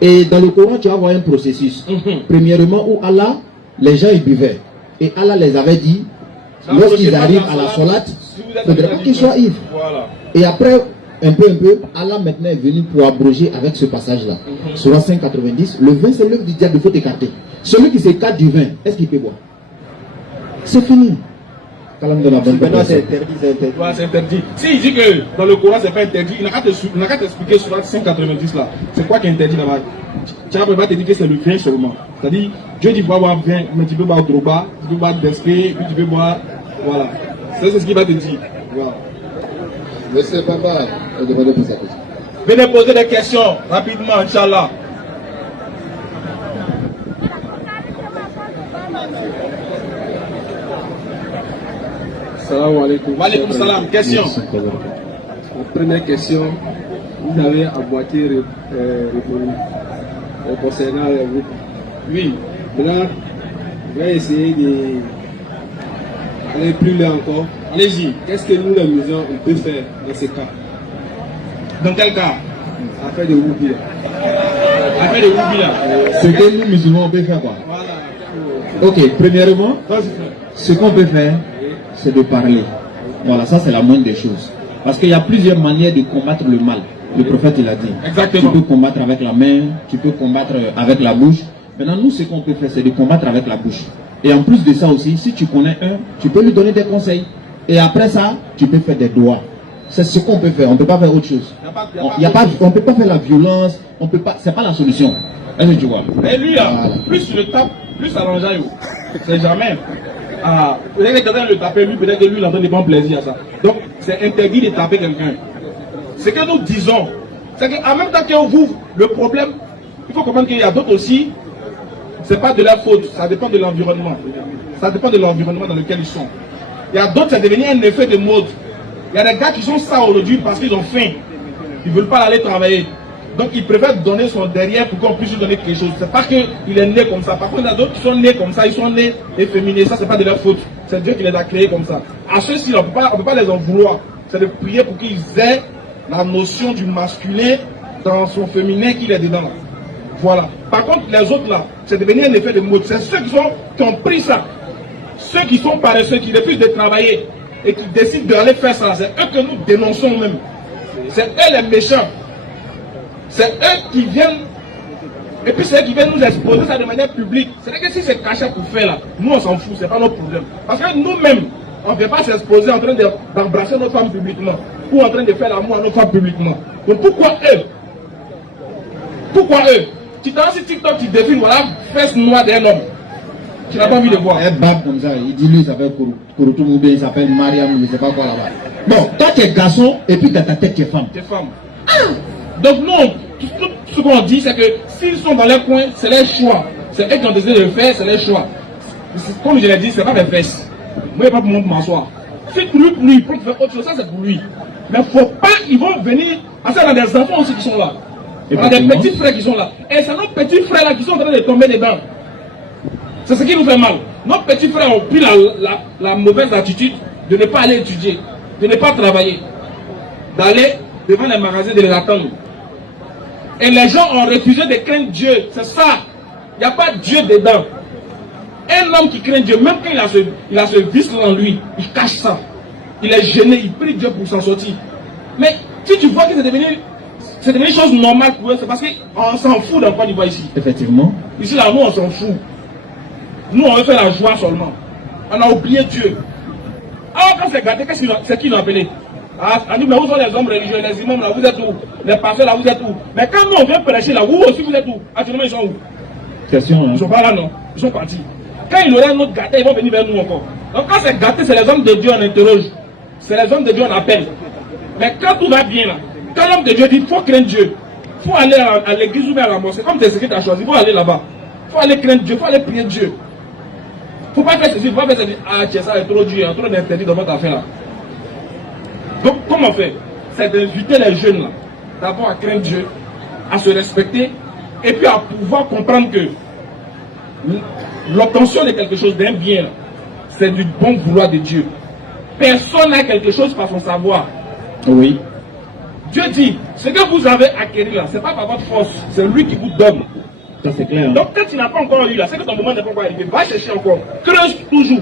Et dans le Coran, tu vas voir un processus. Premièrement, où Allah, les gens ils buvaient. Et Allah les avait dit, lorsqu'ils arrivent à la solate, il ne faudrait pas qu'ils soient ivres. Voilà. Et après, un peu, Allah maintenant est venu pour abroger avec ce passage-là. Surah 590, le vin c'est l'œuvre du diable, il faut t'écarter. Celui qui s'écarte du vin, est-ce qu'il peut boire? C'est fini. Maintenant c'est interdit, c'est interdit. S'il dit que dans le Coran c'est pas interdit, il n'a qu'à t'expliquer sur 590 là. C'est quoi qui est interdit là-bas? Tu vas pas te dire que c'est le vin seulement. C'est-à-dire, Dieu dit boire vin, mais tu peux boire trop bas, tu peux boire d'esprit, puis tu peux boire. Voilà. C'est ce qu'il va te dire. Voilà. Monsieur Papa, demandez pour sa question. Venez poser des questions rapidement, Inch'Allah. Salam alaikum. Wa alaikum salam. Question. Première question, vous avez à moitié répondu concernant le groupe. Oui. Maintenant, je vais essayer d'aller plus loin encore. Allez-y. Qu'est-ce que nous, les musulmans, on peut faire dans ces cas? Dans quel cas? Affaire de Woubi. Affaire de Woubi là. Ce que nous musulmans on peut faire quoi? Voilà. Ok, premièrement, ce qu'on peut faire, c'est de parler. Voilà, ça c'est la moindre des choses. Parce qu'il y a plusieurs manières de combattre le mal. Le prophète il a dit. Exactement. Tu peux combattre avec la main, tu peux combattre avec la bouche. Maintenant, nous, ce qu'on peut faire, c'est de combattre avec la bouche. Et en plus de ça aussi, si tu connais un, tu peux lui donner des conseils. Et après ça, tu peux faire des doigts. C'est ce qu'on peut faire. On ne peut pas faire autre chose. On ne peut pas faire la violence. On peut pas. C'est pas la solution. Est-ce que tu vois? Et lui, là, plus tu le tapes, plus ça l'enjaille. C'est jamais. Ah, peut-être que quelqu'un le taper, lui, peut-être que lui, il entend de prendre plaisir à ça. Donc, c'est interdit de taper quelqu'un. Ce que nous disons, c'est qu'en même temps que vous, le problème, il faut comprendre qu'il y a d'autres aussi, c'est pas de leur faute, ça dépend de l'environnement. Ça dépend de l'environnement dans lequel ils sont. Il y a d'autres, c'est devenu un effet de mode. Il y a des gars qui sont ça aujourd'hui parce qu'ils ont faim. Ils ne veulent pas aller travailler. Donc ils préfèrent donner son derrière pour qu'on puisse lui donner quelque chose. C'est pas qu'il est né comme ça. Par contre, il y a d'autres qui sont nés comme ça, ils sont nés efféminés. Ça, c'est pas de leur faute. C'est Dieu qui les a créés comme ça. À ceux-ci, on ne peut pas les en vouloir. C'est de prier pour qu'ils aient la notion du masculin dans son féminin qu'il est dedans. Voilà. Par contre, les autres là, c'est devenu un effet de mode. C'est ceux qui ont pris ça. Ceux qui sont paresseux, qui refusent de travailler et qui décident d'aller faire ça, c'est eux que nous dénonçons même. C'est eux les méchants. C'est eux qui viennent, et puis c'est eux qui viennent nous exposer ça de manière publique. C'est-à-dire que si c'est caché pour faire là, nous on s'en fout, c'est pas notre problème. Parce que nous-mêmes, on ne veut pas s'exposer en train d'embrasser notre femme publiquement, ou en train de faire l'amour à notre femme publiquement. Donc pourquoi eux? Pourquoi eux? Tu t'en sur TikTok, tu défiles, voilà, fesse noire d'un homme. Tu n'as pas envie de voir. Un bab comme ça, il dit lui il s'appelle Kouroutoum ou bien il s'appelle Mariam, je ne sais pas quoi là-bas. Bon, toi tu es garçon et puis dans ta tête tu es femme. Tu es femme. Donc nous, tout ce qu'on dit, c'est que s'ils sont dans leur coin, c'est leur choix. C'est eux qui ont décidé de le faire, c'est leur choix. Comme je l'ai dit, c'est pas mes fesses. Moi, il n'est pas pour moi pour m'asseoir. Si pour lui, il peut faire autre chose, ça c'est pour lui. Mais faut pas, ils vont venir. Parce qu'il y a des enfants aussi qui sont là. Il y a des petits frères qui sont là. Et c'est nos petits frères là qui sont en train de tomber dedans. C'est ce qui nous fait mal. Nos petits frères ont pris la mauvaise attitude de ne pas aller étudier, de ne pas travailler, d'aller devant les magasins de les attendre. Et les gens ont refusé de craindre Dieu. C'est ça. Il n'y a pas Dieu dedans. Un homme qui craint Dieu, même quand il a ce vice en lui, il cache ça. Il est gêné, il prie Dieu pour s'en sortir. Mais si tu vois que c'est devenu une chose normale pour eux, c'est parce qu'on s'en fout dans quoi il voit ici. Effectivement. Ici, là, nous, on s'en fout. Nous, on veut faire la joie seulement. On a oublié Dieu. Alors, quand c'est gâté, c'est qui nous a appelé? On dit, mais où sont les hommes religieux, les imams là, vous êtes où? Les pasteurs là, vous êtes où? Mais quand nous, on vient prêcher là, vous aussi, vous êtes où? Actuellement, ils sont où? Question, hein? Ils ne sont pas là, non? Ils sont partis. Quand il y aura un autre gâté, ils vont venir vers nous encore. Donc, quand c'est gâté, c'est les hommes de Dieu, on interroge. C'est les hommes de Dieu, on appelle. Mais quand tout va bien là, quand l'homme de Dieu dit, il faut craindre Dieu, il faut aller à l'église ou bien à la mosquée, comme c'est ce que tu as choisi, il faut aller là-bas. Il faut aller craindre Dieu, il faut aller prier Dieu. Il ne faut pas faire ceci, il ne faut pas faire ceci. Ah, tiens, ça est trop dur, il y a trop d'interdits dans votre affaire là. Donc, comment on fait? C'est d'inviter les jeunes là, d'abord à craindre Dieu, à se respecter, et puis à pouvoir comprendre que l'obtention de quelque chose, d'un bien, c'est du bon vouloir de Dieu. Personne n'a quelque chose par son savoir. Oui. Dieu dit, ce que vous avez acquis là, ce n'est pas par votre force, c'est lui qui vous donne. Ça c'est clair. Hein? Donc quand tu n'as pas encore eu là, c'est que ton moment n'est pas encore arrivé. Va chercher encore. Creuse toujours.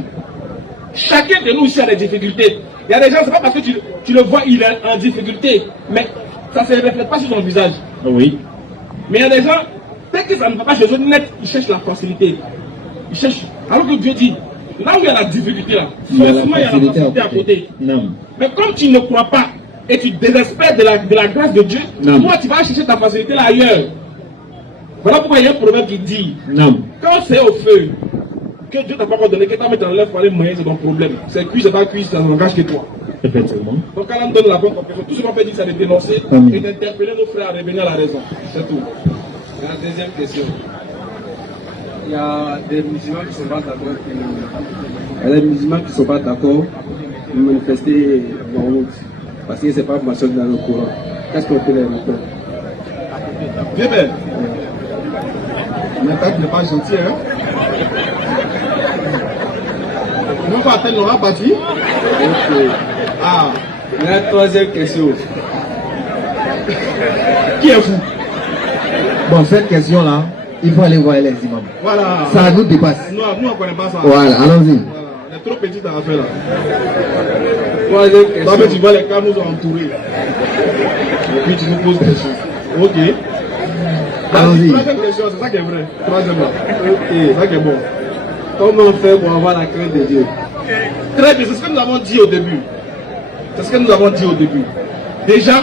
Chacun de nous ici a des difficultés. Il y a des gens, c'est pas parce que tu le vois, il est en difficulté, mais ça ne se reflète pas sur son visage. Oui. Mais il y a des gens, dès que ça ne va pas chez eux net, ils cherchent la facilité. Ils cherchent. Alors que Dieu dit, là où il y a la difficulté là, forcément il y a la facilité à côté. Non. Mais comme tu ne crois pas et tu désespères de la grâce de Dieu, toi tu vas chercher ta facilité là ailleurs. Voilà pourquoi il y a un proverbe qui dit, non. Quand c'est au feu, que Dieu t'a pas encore donné, que t'as mis dans l'œuf pour aller moyen, c'est ton problème. C'est cuit, c'est pas cuit, ça n'engage que toi. Effectivement. Donc quand on donne la bonne compréhension, tout ce qu'on peut dire, c'est de dénoncer et d'interpeller nos frères à revenir à la raison. C'est tout. La deuxième question. Il y a des musulmans qui ne sont pas d'accord. Il y a des musulmans qui ne sont pas d'accord de manifester Mahmoud parce que ce n'est pas mentionné dans le Coran. Qu'est-ce qu'on peut les répondre? Bien, bien. L'attaque n'est pas gentil, hein? Non, pas attendre, on va partir. Ah. La troisième question. Qui est fou? Bon, cette question-là, il faut aller voir les imams. Voilà. Ça nous dépasse. Nous, on ne connaît pas ça. Voilà, allons-y. Voilà. On est trop petit dans l'affaire là. Troisième question. Toi, tu vois, les cas nous ont entourés. Et puis tu nous poses des questions. Ok. Allons-y. Troisième question, c'est ça qui est vrai. Troisième là. Ok. C'est ça qui est bon. Comment on fait pour avoir la crainte de Dieu? Très bien, c'est ce que nous avons dit au début. C'est ce que nous avons dit au début. Déjà,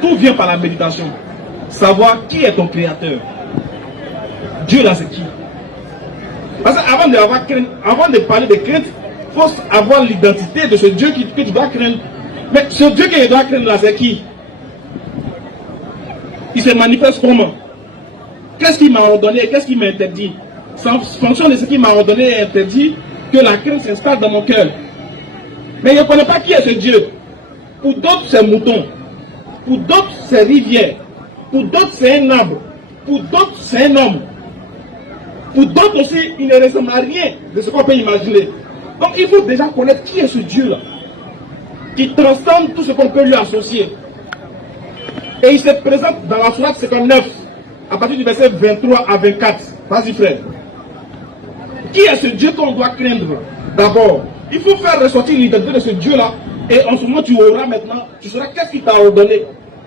tout vient par la méditation. Savoir qui est ton créateur. Dieu là, c'est qui? Parce qu'avant de parler de crainte, il faut avoir l'identité de ce Dieu que tu dois craindre. Mais ce Dieu que tu dois craindre là, c'est qui? Il se manifeste comment? Qu'est-ce qu'il m'a ordonné et qu'est-ce qu'il m'a interdit? C'est en fonction de ce qu'il m'a ordonné et interdit que la crainte s'installe dans mon cœur. Mais je ne connais pas qui est ce Dieu. Pour d'autres, c'est mouton. Pour d'autres, c'est rivière. Pour d'autres, c'est un arbre. Pour d'autres, c'est un homme. Pour d'autres aussi, il ne ressemble à rien de ce qu'on peut imaginer. Donc il faut déjà connaître qui est ce Dieu-là, qui transcende tout ce qu'on peut lui associer. Et il se présente dans la sourate 59, à partir du verset 23 à 24. Vas-y frère. Qui est ce Dieu qu'on doit craindre? D'abord, il faut faire ressortir l'identité de ce Dieu-là. Et en ce moment, tu auras maintenant, tu sauras qu'est-ce qu'il t'a ordonné,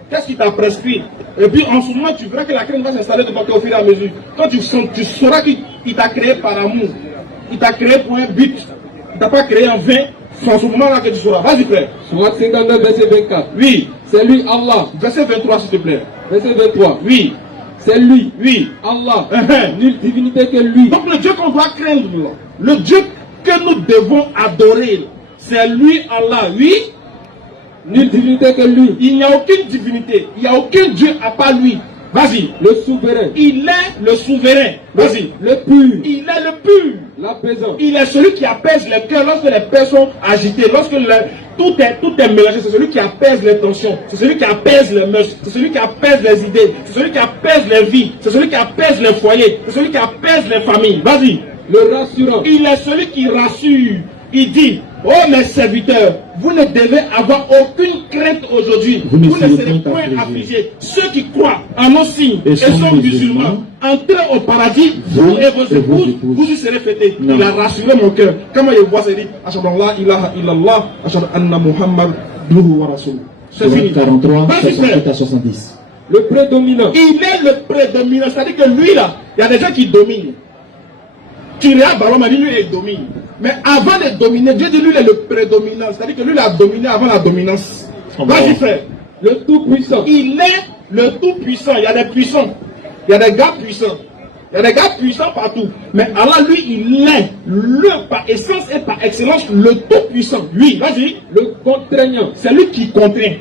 qu'est-ce qu'il t'a prescrit. Et puis en ce moment, tu verras que la crainte va s'installer devant toi au fur et à mesure. Quand tu sauras qu'il t'a créé par amour. Il t'a créé pour un but. Il ne t'a pas créé en vain. C'est en ce moment-là que tu sauras. Vas-y frère. Surat 59, verset 24. Oui. C'est lui, Allah. Verset 23, s'il te plaît. Verset 23. Oui. C'est lui, Oui. Allah. Nulle divinité que lui. Donc le Dieu qu'on doit craindre, là, le Dieu que nous devons adorer, c'est lui, Allah. Oui. Nulle divinité que lui. Il n'y a aucune divinité. Il n'y a aucun Dieu à part lui. Vas-y. Le souverain. Il est le souverain. Vas-y. Le pur. Il est le pur. L'apaisant. Il est celui qui apaise les cœurs lorsque les cœurs sont agités, lorsque tout est mélangé. C'est celui qui apaise les tensions. C'est celui qui apaise les mœurs. C'est celui qui apaise les idées. C'est celui qui apaise les vies. C'est celui qui apaise les foyers. C'est celui qui apaise les familles. Vas-y. Le rassurant. Il est celui qui rassure. Il dit, oh mes serviteurs, vous ne devez avoir aucune crainte aujourd'hui. Vous ne serez point affligés. Ceux qui croient en nos signes et sont musulmans, entrez au paradis, vous et vos épouses, vous y serez fêtés. Il a rassuré mon cœur. Comment il voit, c'est dit, Ashhadu an la ilaha illallah, Ashhadu anna Muhammad abduhu wa rasuluh. C'est fini. 43, 67 à 70. Le prédominant. Il est le prédominant. C'est-à-dire que lui là, il y a des gens qui dominent. Kyria Barom a dit lui il domine. Mais avant de dominer, Dieu dit lui il est le prédominant. C'est-à-dire que lui il a dominé avant la dominance. Vas-y frère. Le tout-puissant. Il est le tout-puissant. Il y a des puissants. Il y a des gars puissants. Il y a des gars puissants partout. Mais Allah lui il est le par essence et par excellence le tout-puissant. Lui, vas-y. Le contraignant. C'est lui qui contraint.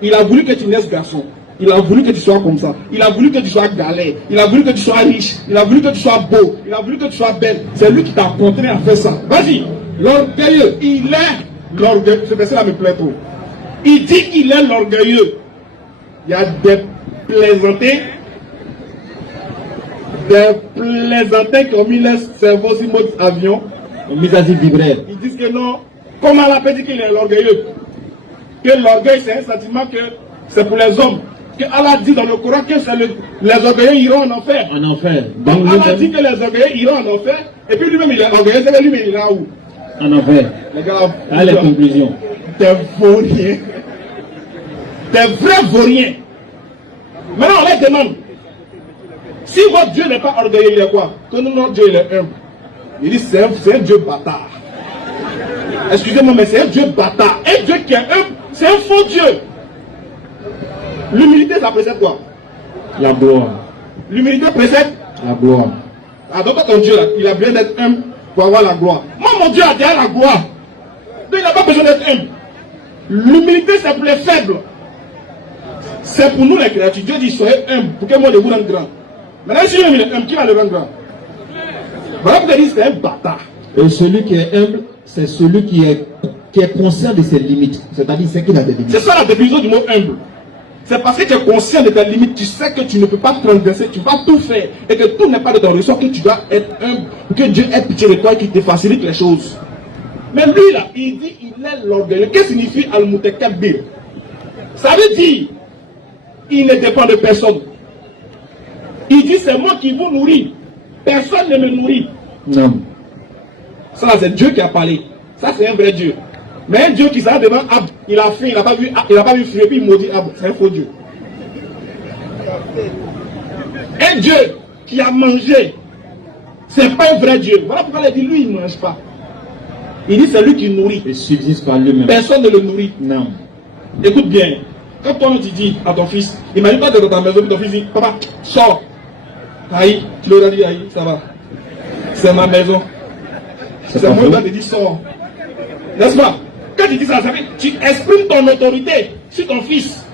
Il a voulu que tu naisses garçon. Il a voulu que tu sois comme ça. Il a voulu que tu sois galère. Il a voulu que tu sois riche. Il a voulu que tu sois beau. Il a voulu que tu sois belle. C'est lui qui t'a contraint à faire ça. Vas-y. L'orgueilleux. Il est l'orgueilleux. Ce verset-là me plaît trop. Il dit qu'il est l'orgueilleux. Il y a des plaisantins. Des plaisantins qui ont mis leur cerveau sur mode avion. Mis à vibrer. Ils disent que non. Comment on appelle qu'il est l'orgueilleux? Que l'orgueil c'est un sentiment que c'est pour les hommes. Que Allah dit dans le Coran que les orgueilleux iront en enfer. En enfer. Donc Allah dit que les orgueilleux iront en enfer. Et puis lui-même il est orgueilleux. C'est lui-même il ira où? En enfer. Les gars, à la conclusion. T'es vaurien. T'es vrai vaurien. Maintenant on les demande. Si votre Dieu n'est pas orgueilleux, il est quoi? Que notre Dieu il est humble. Il dit c'est un Dieu bâtard. Excusez-moi, mais c'est un Dieu bâtard. Un Dieu qui est humble, c'est un faux Dieu. L'humilité, ça précède quoi? La gloire. L'humilité précède la gloire. Ah, donc ton Dieu, là, il a besoin d'être humble pour avoir la gloire. Moi, mon Dieu a déjà la gloire. Donc, il n'a pas besoin d'être humble. L'humilité, c'est pour les faibles. C'est pour nous, les créatures. Dieu dit, soyez humble pour que moi, je vous rende grand. Maintenant, si l'homme est humble, qui va le rendre grand? Voilà pourquoi il dit, c'est un bâtard. Et celui qui est humble, c'est celui qui est conscient de ses limites. C'est-à-dire, c'est qu'il a des limites. C'est ça la définition du mot humble. C'est parce que tu es conscient de tes limites, tu sais que tu ne peux pas transgresser, tu vas tout faire, et que tout n'est pas de ton ressort, que tu dois être humble, pour que Dieu ait pitié de toi et qu'il te facilite les choses. Mais lui là, il dit, il est l'orgueilleux. Qu'est-ce que signifie al-mutakabbir? Ça veut dire, il ne dépend de personne. Il dit, c'est moi qui vous nourris. Personne ne me nourrit. Non. Ça là, c'est Dieu qui a parlé. Ça, c'est un vrai Dieu. Mais un Dieu qui s'arrête devant Ab, il a faim, il n'a pas vu fruit, puis il maudit Ab. C'est un faux Dieu. Un Dieu qui a mangé, c'est pas un vrai Dieu. Voilà pourquoi il dit lui il ne mange pas. Il dit c'est lui qui nourrit. Il subsiste par lui-même. Personne ne le nourrit. Non. Écoute bien. Quand toi tu dis à ton fils, imagine pas dans ta maison, ton fils dit, papa, sors. Aïe, tu leur as dit, aïe, ça va. C'est ma maison. C'est moi qui te dis sors. N'est-ce pas? Quand tu dis ça, tu exprimes ton autorité sur ton fils.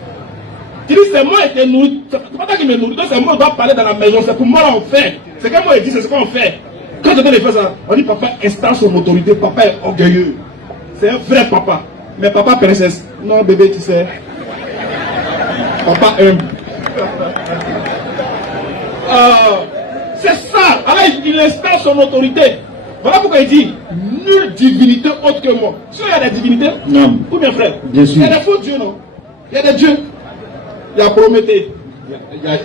Tu dis c'est moi qui te nourris. C'est pas toi qui me nourris, c'est moi qui dois parler dans la maison. C'est pour moi on fait. C'est comme moi il dit, c'est ce qu'on fait. Quand je donne les faire ça, on dit papa installe son autorité, papa est orgueilleux. C'est un vrai papa. Mais papa princesse, non bébé tu sais. Papa humble. C'est ça. Alors il installe son autorité. Voilà pourquoi il dit nulle divinité autre que moi. Si il y a des divinités, non. Ou bien frère, Bien sûr. Il y a des faux dieux, non? Il y a des dieux. Il y a Prométhée.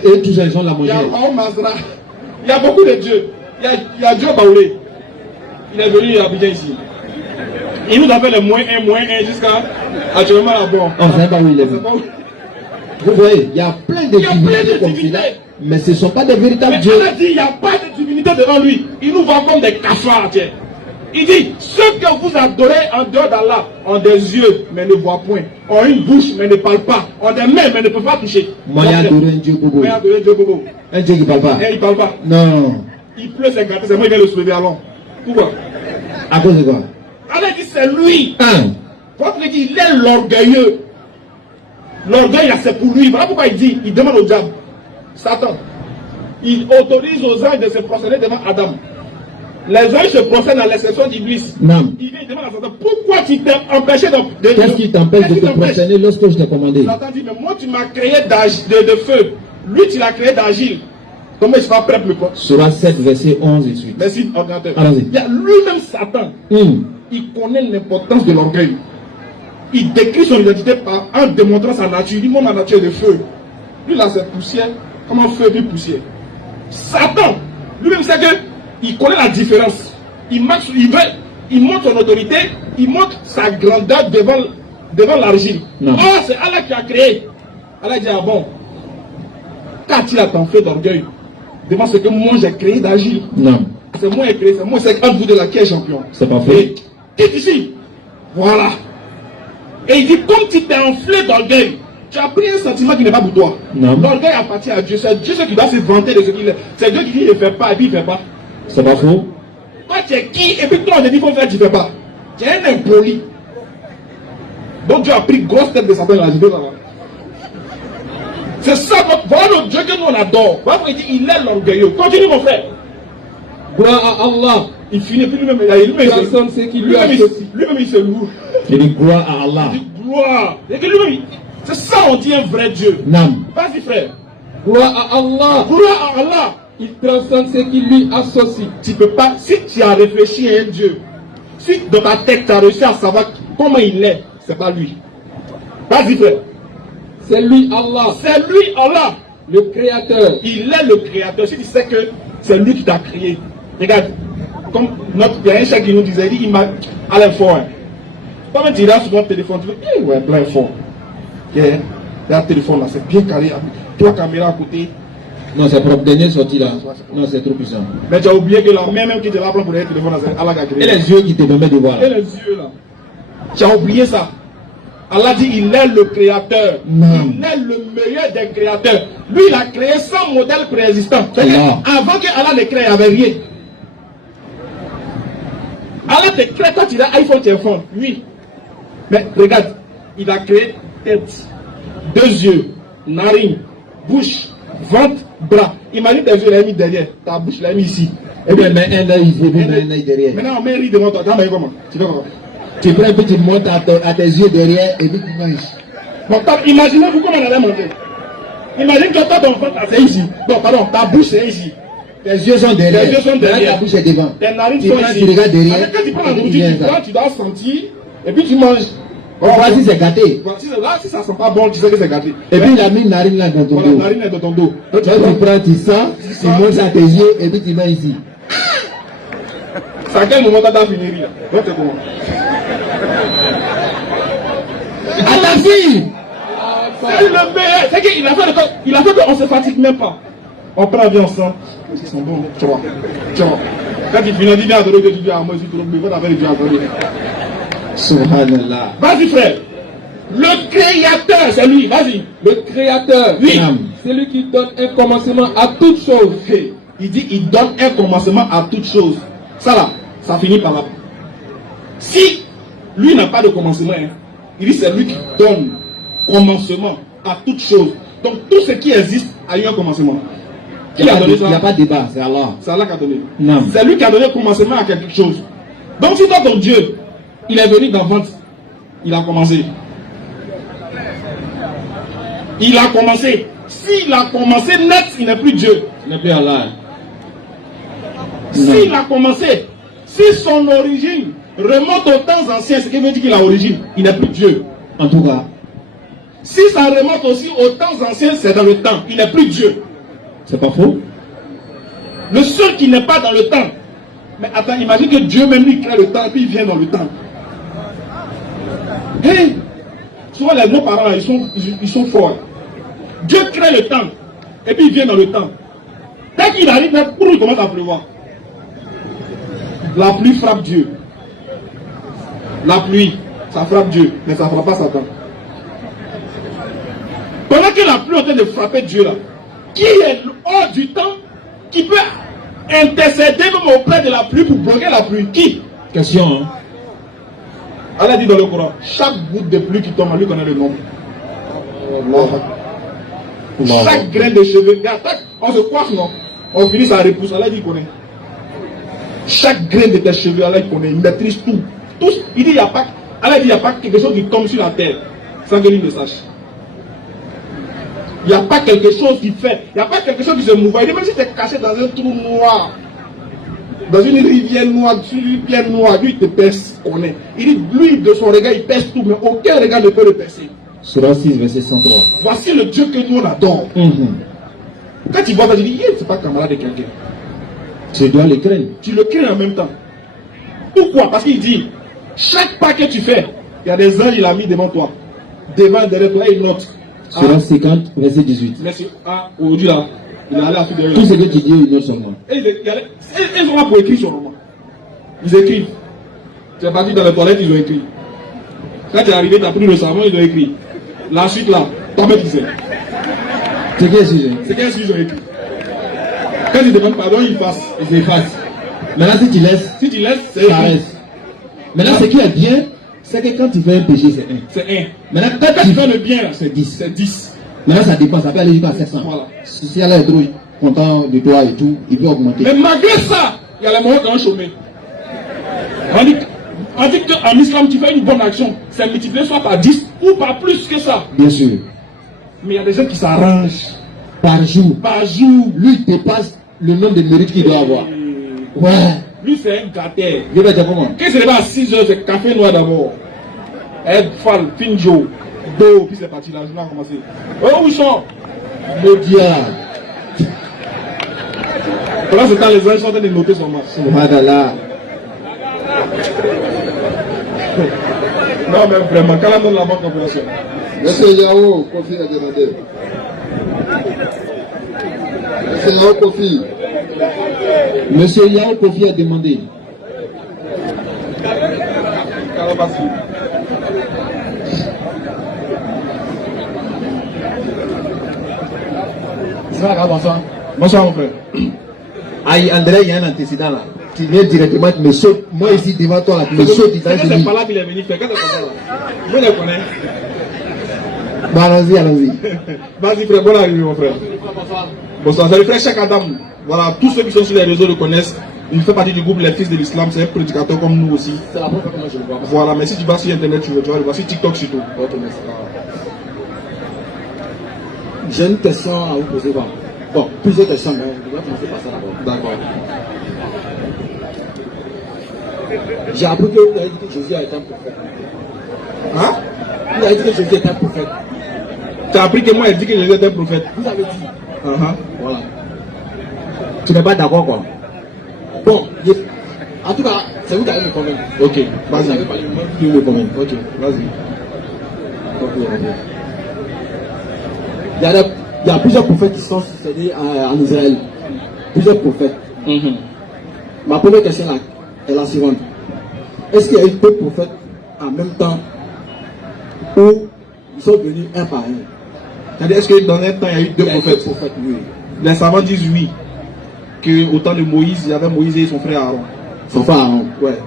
Et tous ces gens la Il y a mangé. Mazra. Il y a beaucoup de dieux. Il y a Dieu Baoulé. Il est venu à Abidjan ici. Il nous a fait le -1 jusqu'à actuellement là bon. On ne sait pas où il est venu. Vous voyez, il y a plein de divinités comme cela, mais ce ne sont pas des véritables Mais dieux. Allah dit, il n'y a pas de divinité devant lui. Il nous voit comme des cafards. Tiens. Il dit, ceux que vous adorez en dehors d'Allah ont des yeux, mais ne voient point. Ont une bouche, mais ne parlent pas. Ont des mains, mais ne peuvent pas toucher. Moi, j'ai adoré un Dieu bobo. Moi, j'ai adoré Dieu bobo. Un Dieu qui ne parle pas. Et il ne parle pas. Non. Il pleut, c'est gâté, c'est moi qui viens le soulever alors. Pourquoi? À cause de quoi? Allah dit, c'est lui. Un. Quand il dit, il est l'orgueilleux. L'orgueil, là, c'est pour lui. Voilà pourquoi il dit, il demande au diable, Satan, il autorise aux anges de se prosterner devant Adam. Les anges se prosternent à l'exception d'Iblis. Non. Il vient, il demande à Satan, pourquoi tu t'es empêché de... Qu'est-ce qui t'empêche de te prosterner lorsque je t'ai commandé? Satan dit, mais moi tu m'as créé de feu. Lui tu l'as créé d'agile. Comment il sera prêt pour le corps? Surah 7, verset 11 et suite. Merci, ordinateur. Allons-y. Il y a lui-même Satan. Il connaît l'importance de l'orgueil. Il décrit son identité en démontrant sa nature. Il dit, moi ma nature est de feu. Lui là c'est poussière. Comment feu et poussière? Satan, lui-même sait que il connaît la différence. Il montre son autorité, il montre sa grandeur devant l'argile. Oh, c'est Allah qui a créé. Allah dit, ah bon, qu'a-t-il à t'en fait d'orgueil devant ce que moi j'ai créé d'argile? Non. C'est moi qui ai créé, c'est moi, c'est entre vous de la qui est champion. C'est pas fait. Quitte ici. Voilà. Et il dit, comme tu t'es enflé d'orgueil, tu as pris un sentiment qui n'est pas pour toi. L'orgueil appartient à Dieu. C'est Dieu qui doit se vanter de ce qu'il est. C'est Dieu qui dit, il ne fait pas, et puis il ne fait pas. C'est pas faux. Toi, tu es qui? Et puis toi, on te dit, il faut faire, tu ne fais pas. Tu es un impoli. Donc Dieu a pris grosse tête de Satan et l'a jeté là-bas. C'est ça, voilà notre Dieu que nous on adore. Voilà pourquoi il dit, il est l'orgueilleux. Continue mon frère. Gloire à Allah. Il finit, puis lui-même, Personne sait qui lui associe. Lui-même, il se loue. Il dit gloire à Allah. Il dit gloire. Et que lui-même, c'est ça on dit un vrai Dieu. Non. Vas-y frère. Gloire à Allah. Gloire à Allah. Il transcende ce qui lui associe. Tu peux pas, si tu as réfléchi à un Dieu, si dans ta tête tu as réussi à savoir comment il est, c'est pas lui. Vas-y frère. C'est lui Allah. C'est lui Allah. Le créateur. Il est le créateur. Si tu sais que c'est lui qui t'a créé. Regarde, comme il y a un chef qui nous disait, il m'a à l'info. Toi-même tu iras sur ton téléphone, tu dis, ouais, plein fort. Il y a un téléphone là, c'est bien carré. Trois caméras à côté. Non, c'est propre. Dernière sortie là. Non, c'est trop puissant. Mais tu as oublié que la même qui te l'a pris pour le téléphone, c'est Allah qui a créé. Et les yeux qui te permettent de voir. Et les yeux là. Tu as oublié ça. Allah dit il est le créateur. Non. Il est le meilleur des créateurs. Lui, il a créé sans modèle préexistant. Avant que Allah ne crée, il n'y avait rien. Allah te crée quand tu as iPhone, téléphone. Oui. Mais regarde, il a créé tête, deux yeux, narine, bouche, ventre, bras. Imagine tes yeux, il a mis derrière. Ta bouche, il a mis ici. Et bien, mais un œil ici, un œil derrière. Maintenant, on met un riz devant toi. Tu vas comment? Tu fais comment? Tu prends un peu, tu montes à tes yeux derrière et puis tu manges. Bon, imaginez-vous comment on allait manger. Imagine que toi, ton ventre, c'est ici. Bon, pardon, ta bouche, c'est ici. Tes yeux sont derrière. Tes yeux sont derrière. Ta bouche est devant. Tes narines tu sont prends, ici. tu regardes derrière. Quand tu prends la nourriture, tu dois sentir et puis tu manges. On voit si c'est gâté. Là, si ça sent pas bon, tu sais que c'est gâté. Et puis il a mis une narine là dans ton dos. La narine est dans ton dos. Donc tu prends, tu sens, tu montes à tes yeux et puis tu mets ici. C'est à quel moment tu as fini là? Donc c'est comment? À ta fille! C'est le meilleur. C'est qu'il a fait qu'on ne se fatigue même pas. On prend bien ensemble. Ils sont bons. Tu vois. Quand il finit, il dit à Adoré que tu dis à moi, je suis trop bien. Il va t'avoir les dieux à Adoré. Subhanallah. Vas-y, frère. Le créateur, c'est lui. Vas-y. Le créateur, Oui. c'est lui qui donne un commencement à toute chose. Il dit, il donne un commencement à toute chose. Ça là, ça finit par là. Si lui n'a pas de commencement, hein, il dit c'est lui qui donne commencement à toute chose. Donc tout ce qui existe a eu un commencement. Qui a donné ça? Il n'y a pas de débat, c'est Allah. C'est Allah qui a donné. Non. C'est lui qui a donné commencement à quelque chose. Donc si toi ton Dieu, il est venu d'avant, il a commencé. Il a commencé. S'il a commencé net, il n'est plus Dieu. Il n'est plus Allah. S'il a commencé, si son origine remonte aux temps anciens, ce qui veut dire qu'il a origine, il n'est plus Dieu. En tout cas, Si ça remonte aussi aux temps anciens, c'est dans le temps. Il n'est plus Dieu. c'est pas faux. Le seul qui n'est pas dans le temps. Mais attends, imagine que Dieu même lui crée le temps et puis il vient dans le temps. Hey, souvent les nos parents là, ils sont forts. Dieu crée le temps et puis il vient dans le temps. Dès qu'il arrive, pour il commence à pleuvoir. La pluie frappe Dieu. La pluie, ça frappe Dieu, mais ça ne frappe pas Satan. Pendant que la pluie est en train de frapper Dieu là, qui est hors du temps, qui peut intercéder même auprès de la pluie pour bloquer la pluie? Qui? Question, hein? Allah dit dans le Coran, chaque goutte de pluie qui tombe, lui connaît le nombre. Chaque grain de cheveux, on se coiffe, non? On finit sa repousse, Allah dit qu'il connaît. Chaque grain de tes cheveux, Allah il connaît, il maîtrise tout. Tous, il dit, Allah dit, il n'y a pas quelque chose qui tombe sur la terre sans que lui ne sache. Il n'y a pas quelque chose qui fait, il n'y a pas quelque chose qui se mouve. Il dit, même si tu es caché dans un trou noir, dans une rivière noire, sur une pierre noire, lui il te perce, connaît. Il dit, lui de son regard, il perce tout, mais aucun regard ne peut le percer. Surah 6, verset 103. Voici le Dieu que nous on adore. Quand tu vois ça, tu dis, c'est pas camarade de quelqu'un. Tu dois le craindre. Tu le crains en même temps. Pourquoi? Parce qu'il dit, chaque pas que tu fais, il y a des anges, il a mis devant toi. Devant, derrière toi, et il note. Surah 50, verset 18. Merci. Aujourd'hui là, il est allé à tout derrière. Tout ce que tu dis, il note sur moi. Et ils sont là pour écrire son roman. Ils écrivent. Tu es parti dans les toilettes, ils ont écrit. Quand tu es arrivé, tu as pris le savon, ils ont écrit. La suite là, toi-même tu sais. C'est quel sujet? C'est quel sujet ils ont écrit. Quand ils demandent pardon, ils effacent. Ils effacent. Maintenant, si tu laisses, c'est ça reste. Maintenant, ce qui est bien, c'est que quand tu fais un péché, c'est 1. C'est 1. Maintenant, Quand tu fais le bien, c'est 10. C'est 10. Maintenant, ça dépend, ça peut aller jusqu'à 700. Voilà. Si elle est trop content de toi et tout, il peut augmenter. Mais malgré ça, il y a les moments qui ont chômé. On dit qu'en islam, tu fais une bonne action, c'est multiplié soit par 10 ou par plus que ça. Bien sûr. Mais il y a des gens qui s'arrangent. Par jour. Par jour. Lui, il dépasse le nombre de mérites qu'il doit avoir. Ouais. Lui, c'est un gâté. Je vais dire comment. Quand c'est pas à 6 heures, c'est café noir d'abord. Egg fall, finjo, do, puis c'est parti, la journée a commencé. Oh, où ils sont? Le diable. Pendant ce temps, les gens sont en train de noter son match. Subhanallah. Non, mais vraiment, quand la donne la banque population. Monsieur Yao, Kofi a demandé. Monsieur Yao, Kofi. Monsieur Yao Kofi a demandé. Bonsoir mon frère. Aïe, André, il y a un antécédent là. Tu viens directement, tu me sautes. Moi ici devant toi là, tu me sautes. C'est pas là qu'il est venu faire. Quand c'est ça là, je le connais. Bon, allons-y, allons-y. Vas-y frère, bonne arrivée mon frère. Bonsoir, c'est le frère Cheikh Adam. Voilà, tous ceux qui sont sur les réseaux le connaissent. Il fait partie du groupe Les Fils de l'Islam, c'est un prédicateur comme nous aussi. C'est la première fois que je le vois. Voilà, mais si tu vas sur internet, tu vas le voir, sur TikTok surtout. J'ai une question à vous poser. Bon, plusieurs questions, mais je vais commencer par ça d'abord. D'accord. J'ai appris que vous avez dit que Jésus a été un prophète. Hein? Vous avez dit que Jésus était un prophète. Tu as appris que moi, elle dit que Jésus est un prophète. Vous avez dit. Voilà. Tu n'es pas d'accord quoi? Bon, en tout cas, c'est vous qui allez me convaincre. Ok, Vous avez vas-y. parlé de moi. Tu me convaincs. Ok, vas-y. Ok. il y a plusieurs prophètes qui sont succédés en Israël. Plusieurs prophètes. Ma première question là, est la suivante. Est-ce qu'il y a eu deux prophètes en même temps où ils sont venus un par un? C'est-à-dire, est-ce que dans un temps, il y a eu deux prophètes? Oui. Les savants disent oui. Qu'au temps de Moïse, il y avait Moïse et son frère Aaron. Son frère Aaron. Ouais.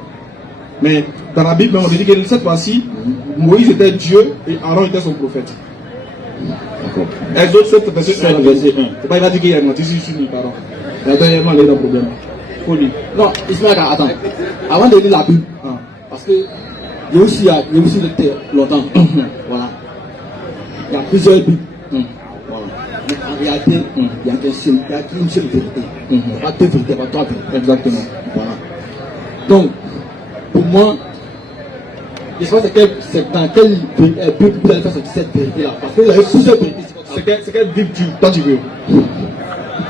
Mais dans la Bible, on dit que cette fois-ci, Moïse était Dieu et Aaron était son prophète. D'accord. Exode 7, verset 1. C'est pas il va dire qu'il y a menti, si je suis pardon. Il y a dernièrement un problème. Faut lire. Non, Ismaël, attends. Avant de lire la Bible, parce que il y a aussi le longtemps. Voilà. Il y a plusieurs Bibles. Voilà. Mais en réalité, il y a qu'une seule vérité. Pas deux vérités, pas trois vérités. Exactement. Voilà. Donc, pour moi, je sais pas c'est dans quelle Bible vous allez faire cette vérité-là. Parce qu'il y a plusieurs vérités. C'est quelle Bible toi tu veux?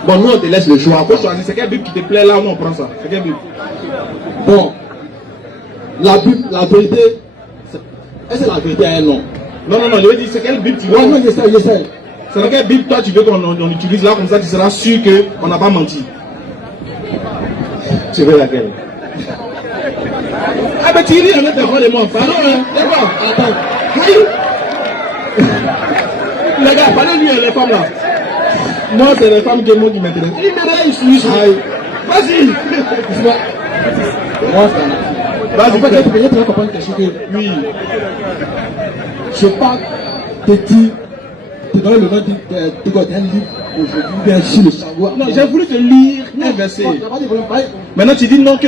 Bon, nous on te laisse le choix. Faut choisir. C'est quelle Bible qui te plaît là, nous on prend ça. C'est quelle Bible? Bon, la Bible, la vérité, est-ce que la vérité a un nom? Non, je veux dire, c'est quelle Bible tu veux? Non, je sais. C'est quelle Bible toi tu veux qu'on utilise là, comme ça tu seras sûr qu'on n'a pas menti? Tu veux laquelle? Ah ben tu lis en intérieur de moi. Pardon, d'accord. Attends. Les gars, parlez-lui les femmes là. Moi, c'est les femmes qui m'intéressent. Il m'intéresse, vas-y. Moi, vas-y, peut-être tu vas comprendre quelque chose. Oui. Je ne vais pas te dire, te donner le nom d'un livre aujourd'hui, bien sûr, le savoir. Non, j'ai voulu te lire un verset. Maintenant, tu dis non que